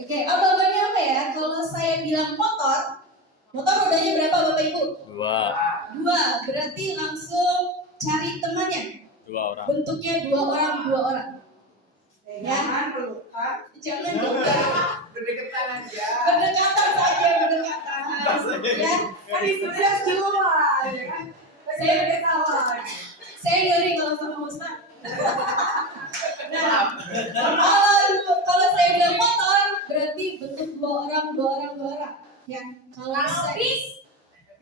Oke, aba-abanya apa ya? Kalau saya bilang motor rodanya berapa Bapak Ibu? 2. Berarti langsung cari temannya. 2 orang. Bentuknya 2 orang. Jangan pelukan. Jangan pelukan. Berdekatan aja. Berdekatan Ya, Kan sukses di luar, ya kan? Saya ketawa. saya ngeri kalau sama Ustaz. Nah, kalau saya bilang motor, berarti bentuk dua orang. Ya, kalau saya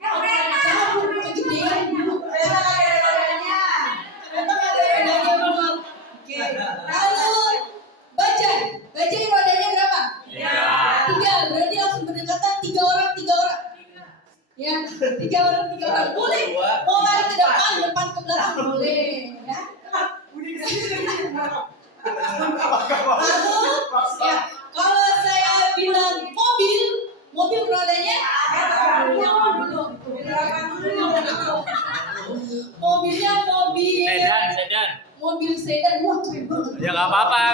jangan kegedean dulu. Kereta ada rodanya belum. Oke, lalu bajai rodanya berapa? 3, berarti langsung berdekatan 3 orang. Ya, 3 orang. Boleh. Mau lari ke depan ke belakang boleh. Ya. Lalu, ya, kalau saya bilang mobil rodanya mobilnya Sedan. mobil sedan. Wah, keren banget. Ya nggak apa-apa.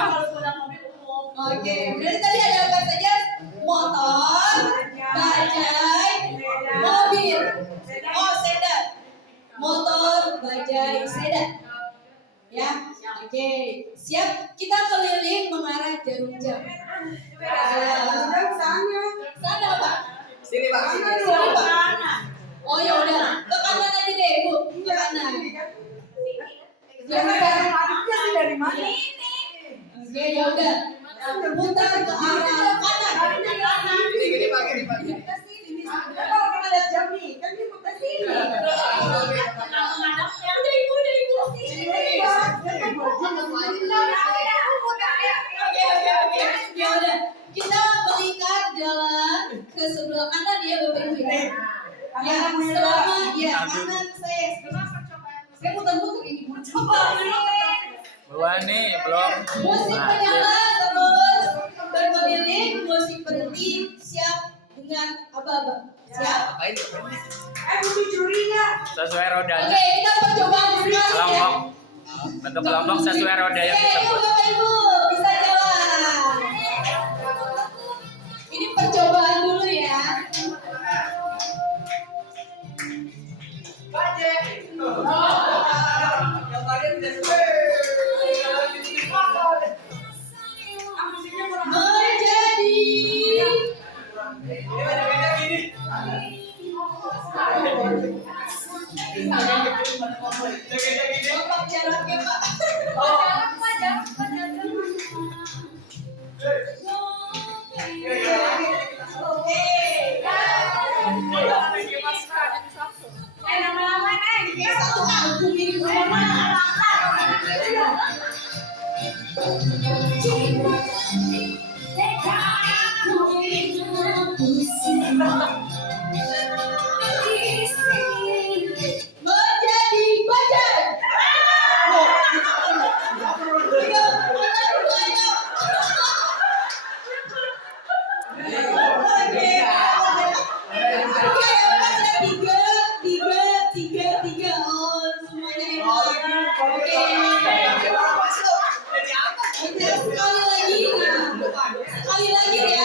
Oke, berarti tadi ada apa saja? Motor, bajai, mobil. Oh, sedan. Motor, bajai, sedan. Ya, oke. Siap, kita keliling mengarah jarum jam. Sana, Pak. Sini Pak. Sini, Pak. Oh, ya udah. Ke kanan aja deh, Bu. Ke kanan. Dari mana? Oke, ya udah. Putar ke arah kanan. Gini Pak. Kalau kita lihat jam nih, kan dia putar sini. Udah ibu. Oke. Ya udah. Kita melingkar jalan ke sebelah kanan ya Bapak Ibu. Ya, selama kanan saya muter-muter ini Bu. Coba. Belum nih, belum. Musik menyala terus berkeliling, musik berhenti, siap dengan aba-aba. Siap? Apain? Butuh jurinya. Sesuai rodanya. Oke, kita percobaan sekali ya. Kelompok. Bentuk kelompok sesuai roda yang Oke, yuk disebut. Bapak Ibu, bisa jalan. Ini percobaan dulu ya. Yang bagian tidak suka. Bapak jaraknya Pak. Satu album ini menjadi bajai. Tiga. Oh, semuanya hebat. Oke. Sekali lagi ya.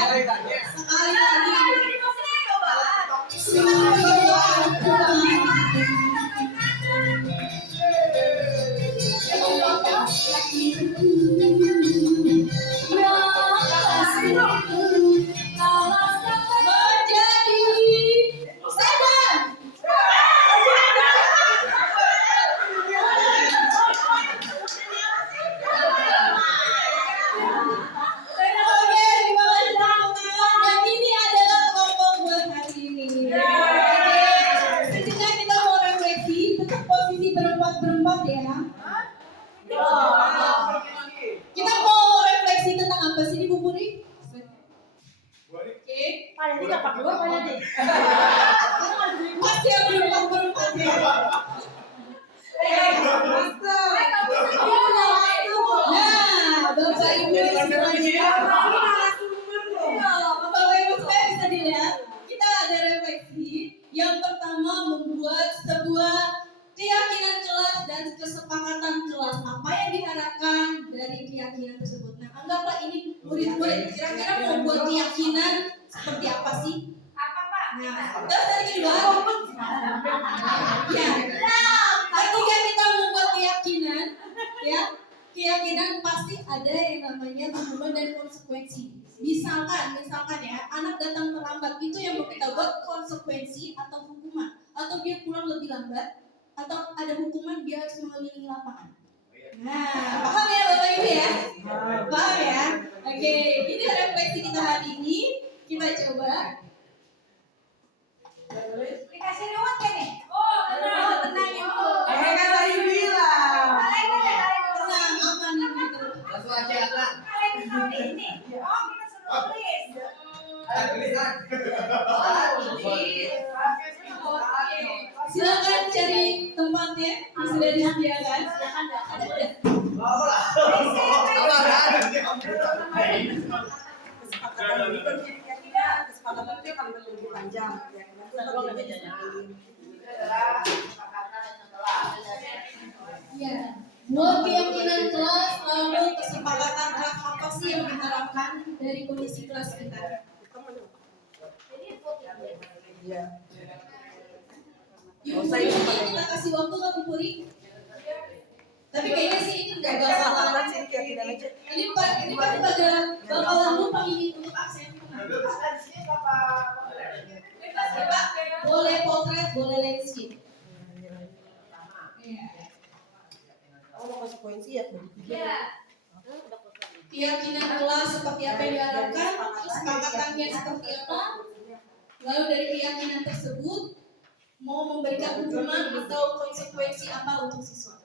Berempat ya. Kita mau refleksi tentang apa sih nih Bu Puri? Oke. Paling tidak pakai luar banyak deh. Pasti yang berempat ya. Nah, Bapak Ibu semuanya. Bapak Ibu saya bisa dilihat. Kita ada refleksi. Yang pertama membuat sebuah keyakinan kelas dan kesepakatan kelas. Apa yang diharapkan dari keyakinan tersebut? Nah, anggaplah ini murid-murid kira-kira mau buat keyakinan seperti apa sih? Apa Pak? Nah, terus dari kedua, ya, ketika kita membuat keyakinan, ya, keyakinan pasti ada yang namanya tujuan dan konsekuensi. Misalkan ya, anak datang terlambat terlambat itu yang mau kita buat konsekuensi atau hukuman, atau dia pulang lebih lambat, atau ada hukuman dia harus mengelilingi lapangan. Nah, paham ya Bapak Ibu ya? Paham ya? Oke, ini refleksi kita hari ini. Kita coba. Dikasih ruang kan nih? Oh, tenang Ibu. Kan tadi bilang. Tenang, aman gitu. Langsung aja lah. Kalian hari ini. Oh, kita suruh tulis. Silakan cari tempatnya yang sudah disediakan. Kesepakatan itu akan lebih panjang. Ya, buat keyakinan kelas lalu kesepakatan draft apa sih yang diharapkan dari kondisi kelas kita? Ibu Puri, kita kasih waktu nggak Bu Puri? Tapi kayaknya sih ini nggak bakalan. Ini bakalan lupa ini untuk aksen. Boleh potret, boleh landscape. Kalau konsekuensi ya Keyakinan kelas seperti apa yang diharapkan, kesepakatannya seperti apa, lalu dari keyakinan tersebut mau memberikan hukuman atau konsekuensi apa untuk siswa.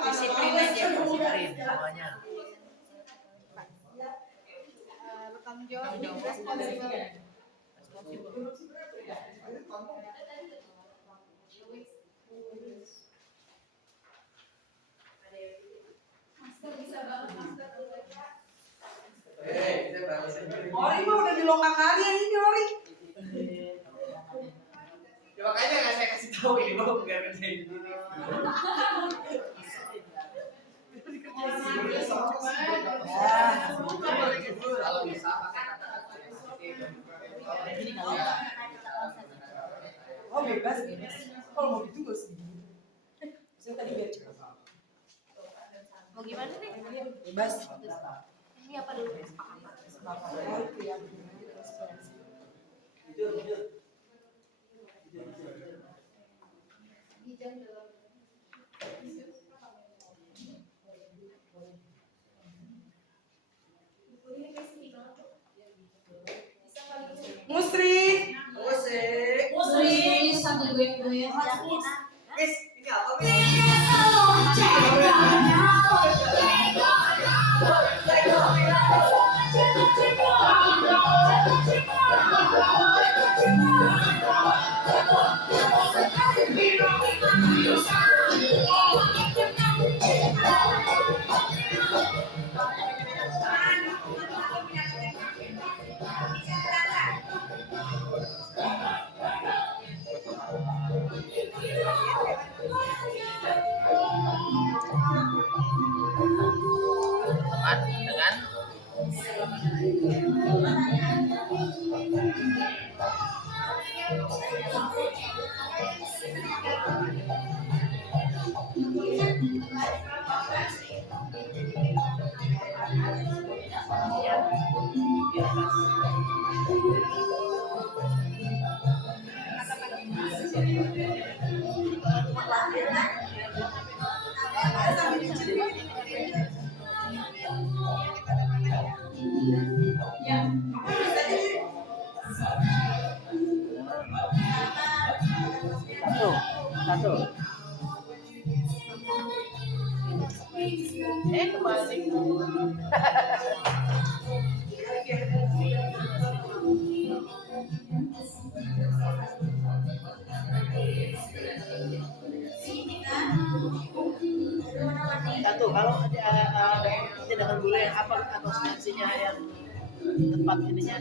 Disiplin aja, disiplin semuanya. Bertanggung jawab, responsibel. Master bisa banget, master. Ori mah udah di lokal kalian ini Ori. Ya, makanya nggak saya kasih tahu ini mau biar kerjain sendiri. Kalau bisa pakai kata-kata. Oh bebas. Kalau mau gitu gak usah digini. Saya tadi biar cepat. Mau gimana nih? Bebas. Ini apa dulu? Oh itu ya. Musri. Musri sambil goyang-goyang. Guys, ini apa nih? Dengan satu. Kembali. Satu, kalau tindakan bule yang apa asosiasinya yang tempat ininya?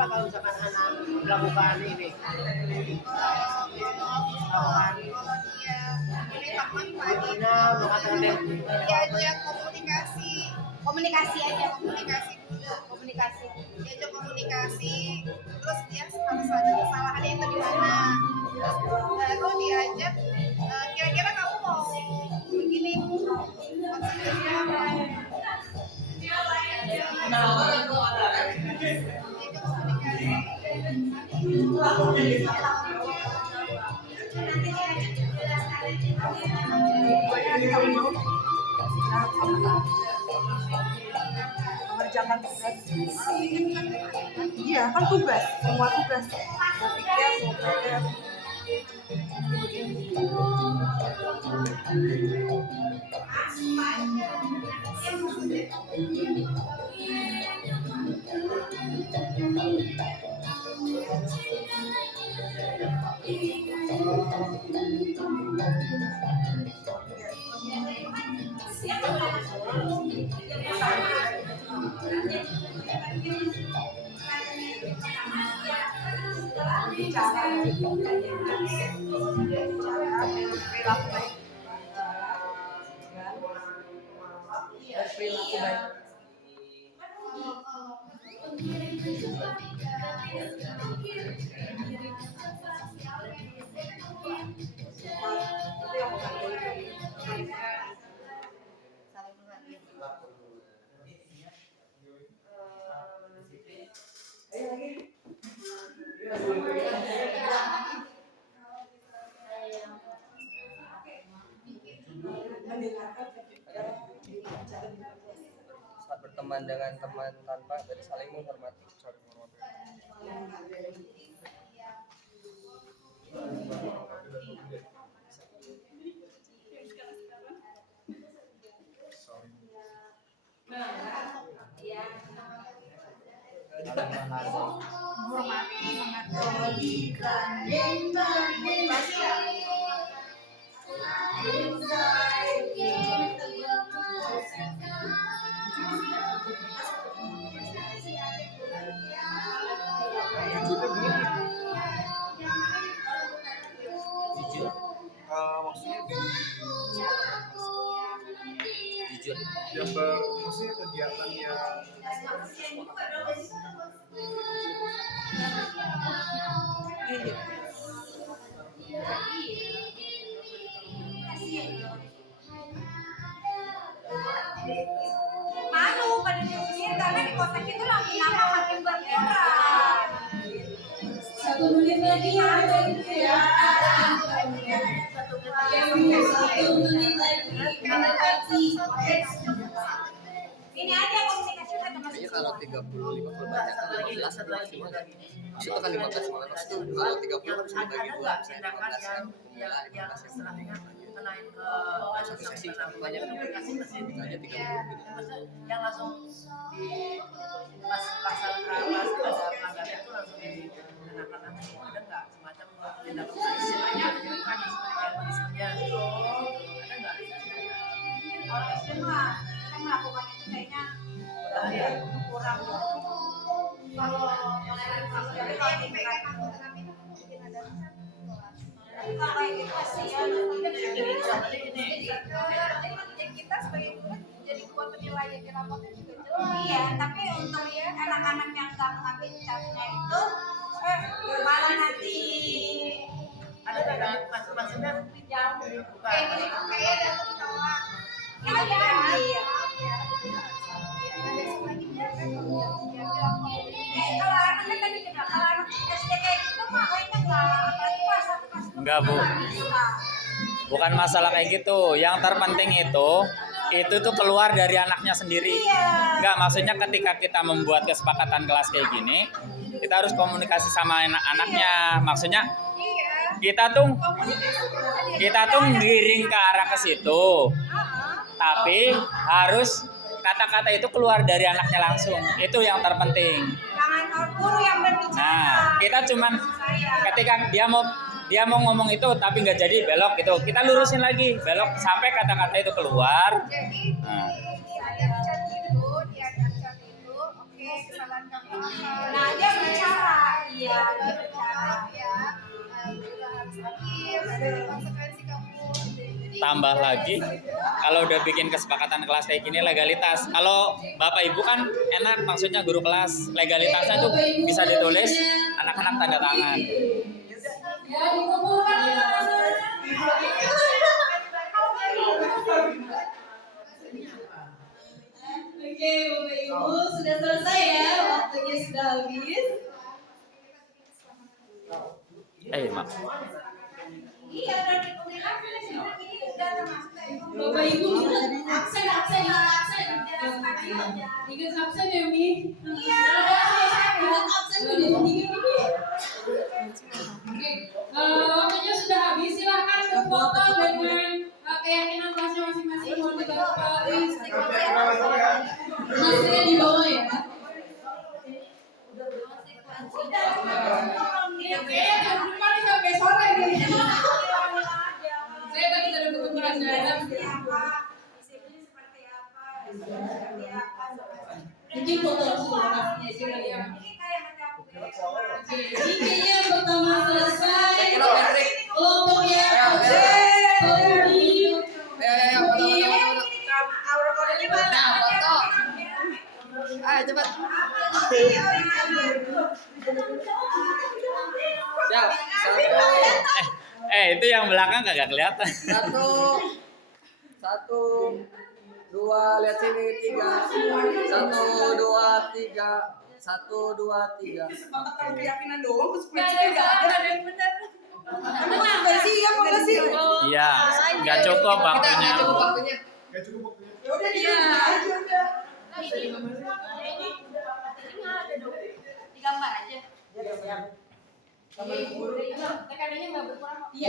apa kalau misalkan anak melakukan ini? Diajak komunikasi aja, komunikasi diajak komunikasi, terus dia harus ada kesalahannya itu di mana, baru diajak kira-kira kamu mau begini maksudnya apa. Mengerjakan tugas. Iya kan tugas, semua tugas. Berpikir supaya saat berteman dengan teman tanpa dari saling menghormati. Menghormati, menghargai, motivasi ya. Maksudnya Jujur. maksudnya kegiatan yang Malu pada diri karena di kotak itu lagi nama makin berkurang. 1 menit lagi ya. 1 menit lagi. Ini aja komunikasi sama Kayaknya kalau 30 50 banyak kan 15 maksimal kan. Maksudnya kan 15 malah maksudnya kalau 30 harus dibagi 2 misalnya 15 kan. Yang istilahnya kenaan ke asosiasi banyak komunikasi mesin itu aja 30 gitu. yang langsung di pas pelaksanaan kelas itu ada pelanggaran itu langsung dikenakan ada nggak semacam tindakan istilahnya mekanismenya ada nggak? Kalau SD mah kan melakukan itu kayaknya kurang. Kalau di PK aku terapi kan mungkin ada tapi kalau kayak gitu kasihan jadi kita sebagai guru jadi buat penilaian di rapotnya juga jelas. Iya, tapi untuk anak-anak yang nggak mengambil catnya itu malah nanti ada maksudnya yang kayak gini kayak ada ketawaan. Iya. Kalau anaknya tadi kita kalau anak SD kayak gitu mah kayaknya nggak apalagi kelas 1 kelas 2. Enggak, Bu. Bukan masalah kayak gitu. Yang terpenting itu tuh keluar dari anaknya sendiri. Enggak, maksudnya ketika kita membuat kesepakatan kelas kayak gini, kita harus komunikasi sama anak-anaknya. Maksudnya kita tuh ngiring ke arah ke situ. Tapi harus kata-kata itu keluar dari anaknya langsung. Itu yang terpenting. Jangan guru yang berbicara. Nah, kita cuman ketika dia mau ngomong itu tapi nggak jadi belok gitu, kita lurusin lagi belok sampai kata-kata itu keluar. Jadi diajar chat itu, oke kesalahan kamu Nah, dia berbicara. Iya, dia berbicara. Ya, juga harus hadir. Ada konsekuensi kamu. Tambah lagi, kalau udah bikin kesepakatan kelas kayak gini legalitas. Kalau Bapak Ibu kan enak, maksudnya guru kelas legalitasnya tuh bisa ditulis, anak-anak tanda tangan. Ya, dikumpulkan Oke, Bapak Ibu sudah selesai ya, waktunya sudah habis. Mak. Iya, berarti pemilihan ini udah termasuk Bapak Ibu ingat absen. Ingat absen ya, Mi? Iya. Ingat absen udah 3 ini. Oke, waktunya sudah habis. Silahkan berfoto dengan keyakinan kelasnya masing-masing. Mohon dibawa hasilnya di bawah ya. Kayaknya tahun depan sampai sore nih. Saya tadi ada kebetulan dalam. Mungkin foto hasilnya sih ya. Oke, ini yang pertama selesai. Kelompok yang Ayo cepat. Siap. Itu yang belakang kagak kelihatan. 1, 2, lihat sini 3. 1, 2, 3. 1, 2, 3. Semangat kalau keyakinan doang, Gak ada yang benar. Nggak siap, nggak sih? Iya, nggak cukup waktunya. Nggak cukup waktunya. Ya udah dia aja udah. Digambar aja. Tekanannya nggak berkurang. Iya.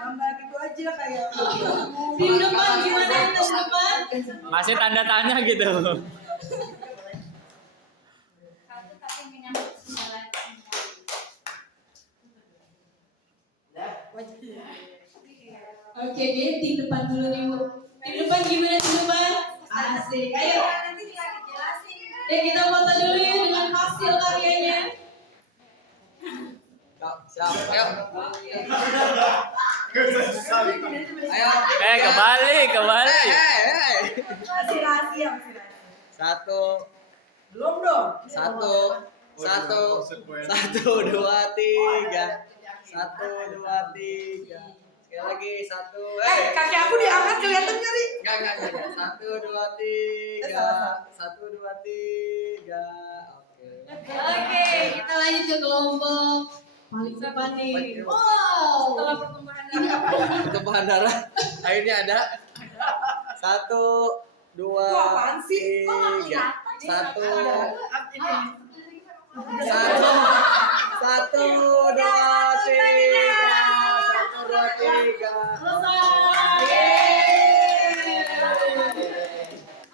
Gambar gitu aja kayak. Tim depan gimana yang tim depan? Masih tanda tanya gitu. Oke, jadi tim depan dulu nih, Bu. Tim depan gimana tim depan? Asik. Ayo. Kita foto dulu ya dengan hasil karyanya. Siap. Ayo. Ayo. Kembali. Masih rahasia. 1. Belum dong. 1, 2, 3. 1, 2, 3. Sekali lagi 1. Kaki aku diangkat kelihatan nggak nih? Enggak. 1, 2, 3. 1, 2, 3. Oke, kita lanjut ke kelompok paling depan nih. Wow, setelah Pertumpahan darah. Akhirnya ada. 1, 2, 3. 1, 2, 3.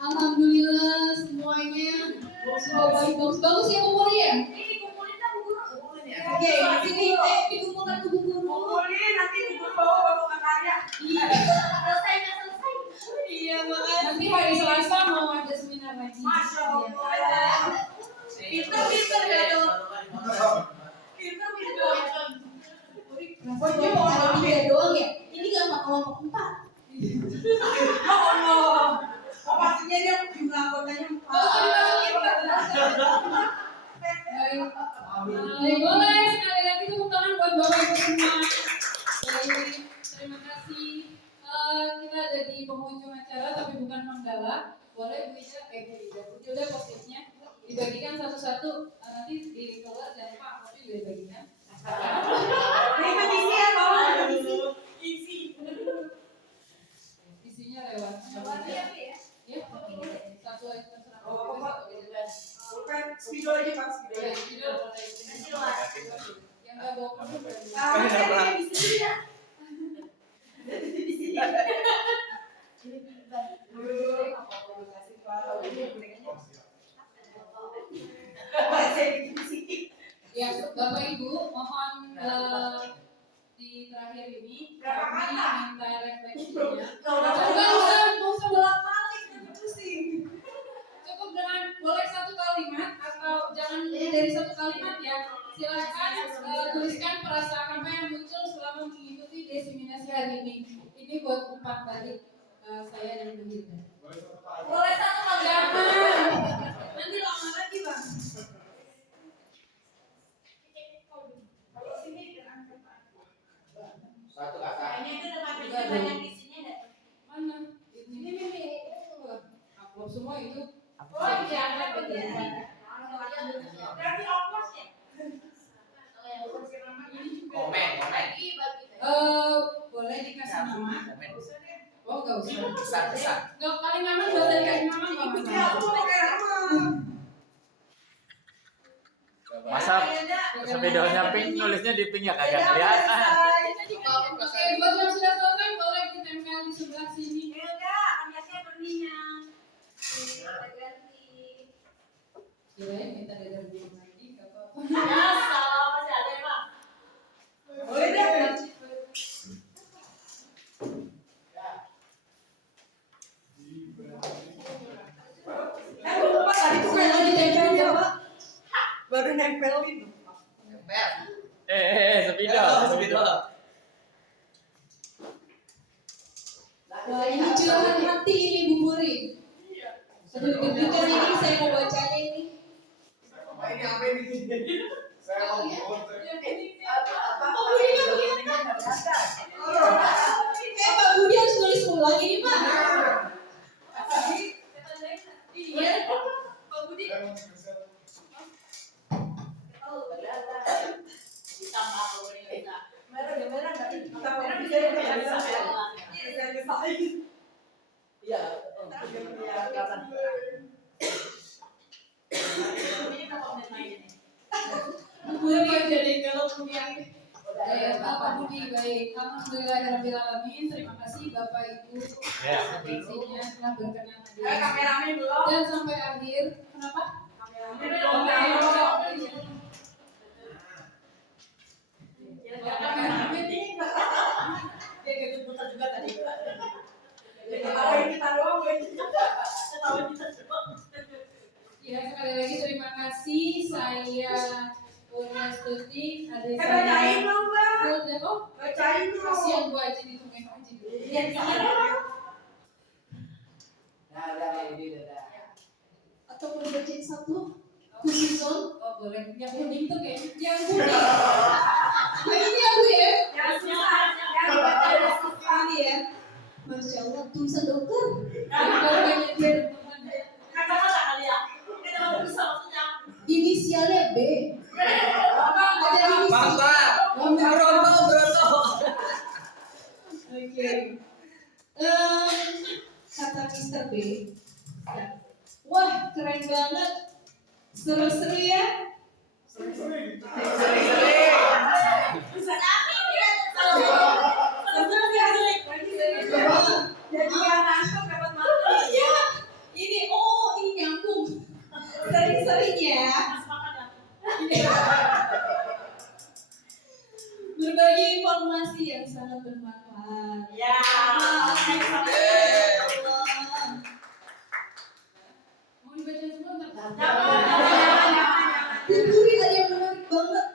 Alhamdulillah semuanya bagus ya kumpulin ya. Ini kumpulin kan guru. Oke, sini dikumpulkan ke buku guru. Kumpulin nanti guru bawa karya. Iya. Selesai. Iya, makanya nanti hari Selasa mau ada seminar lagi. Masya Allah. Pinter ya dong. Pinter. Pokoknya mau ada 3 doang ya. Ini nggak kelompok 4. Ya Allah. Oh, maksudnya dia jumlah anggotanya 4. Boleh sekali lagi tepuk tangan buat Bapak Ibu semua. Baik, terima kasih. Kita ada di penghujung acara tapi bukan menggala. Boleh Bu Tilda posisinya dibagikan satu-satu. Nanti di keluar jangan lupa tapi juga dibagikan. Terima kasih ya, Pak. Isinya lewat. Ya, satu aja terserah. Bukan spidol aja, Pak. Spidol. Yang nggak bawa kondom berarti. Saya di sini ya. Di sini. Ya, Bapak Ibu, mohon di terakhir ini kami minta refleksinya. Nggak usah bolak-balik. satu kalimat ya. Silakan tuliskan perasaan apa yang muncul selama mengikuti diseminasi hari ini. Ini buat umpan balik saya dan Bu Hilda. Boleh satu kali. Jangan. Nanti lama lagi bang. Kalau sini dengan Satu kakak. kayaknya itu udah banyak isinya deh. Mana? Ini. Upload semua itu. Oh iya, ada bagian. Berarti ongkos ya? Komen. Boleh dikasih nama. Oh nggak usah. Pesan. Nggak paling aman buat dikasih nama nggak masalah. Masa videonya pink, nulisnya di pink ya kagak kelihatan. Oke, buat yang sudah selesai boleh ditempel di sebelah sini. Ya udah, ambiasnya berminyak. Kirain minta dari dulu lagi, nggak apa-apa. Ya, salah masih ada Pak. Boleh deh. Lupa tadi tuh kayak lagi nempelin ya Pak. Baru nempelin. Spidol. Wah, ini curahan hati ini Bu Puri. Aduh, deg-degan ini saya mau bacanya ini. Ini apa ini? Saya mau buat. Pak Budi kan Pak Budi harus tulis ulang ini Pak. Iya, Pak Budi. Budi yang jadi kalau punya. Bapak Budi baik. Alhamdulillahirobbilalamin. Terima kasih Bapak Ibu. Atensinya telah berkenan hadir. Kameramen belum. Dan sampai akhir. Kenapa? Dia kejutan juga tadi. Ketawain kita doang, Ketawain kita semua. Ya, sekali lagi terima kasih. Saya Purnia Stuti, adik bacain saya. dong, Mbak. Hilda, oh, Bacain dong. kasihan Bu Aji ditungguin aja dulu. Iya, Atau mau bacain satu? Khususon? Oh boleh, yang kuning tuh kayak Yang kuning. Yang ini aku ya? Yang susah, yang baca ada susah. Ini ya. Masya Allah, tulisan dokter. kalau banyak dia teman. Kata-kata kali ya. Kita mau bisa maksudnya. Inisialnya B. Ada inisial. Oke. Kata Mr. B. Wah, keren banget. Seru-seru ya. Jadi yang ngantuk dapat makan. Iya. Ini nyambung. Sering-sering ya. Berbagi informasi yang sangat bermanfaat. Ya. Mau dibaca semua nggak? Buri ada yang menarik banget.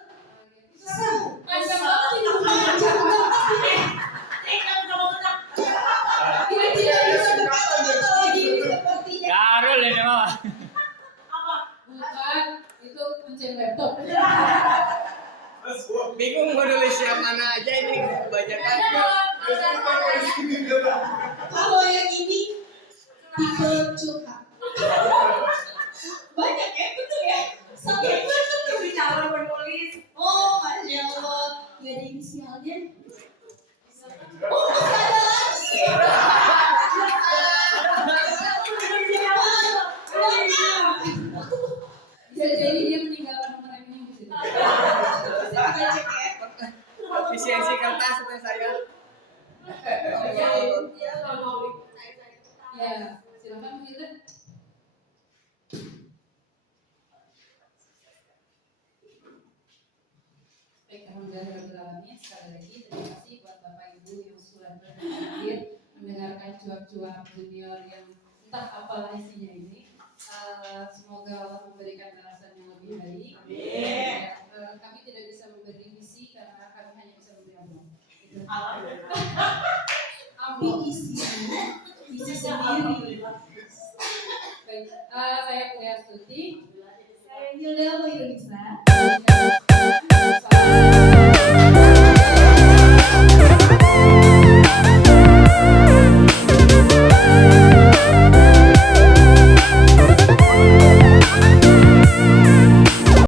Panjang banget ini. Panjang banget. Ini tidak bisa berkata lagi sepertinya. Garul ini mah. Bukan, itu kuncin laptop. Bingung mau nulis yang mana aja ini kebanyakan. Kalau yang ini tipe curhat. Banyak ya, betul ya? Sampai betul Bicara penulis. Oh, Masya Allah. Gak ada inisialnya. Oh, masih ada lagi. Bisa jadi dia meninggalkan nomor rekening di sini. Bisa kita cek ya. Efisiensi kertas seperti saya. Ya, silakan Bu Hilda. Baik, alhamdulillah. Sekali lagi terima kasih buat Bapak Ibu yang sudah hadir mendengarkan cuap-cuap junior yang entah apalah isinya ini. Semoga Allah memberikan balasan yang lebih baik. Kami tidak bisa memberi misi karena kami hanya bisa memberi amplop. Amplop isi sendiri. Baik, saya Kuya Stuti. Saya Hilda Moirunisa.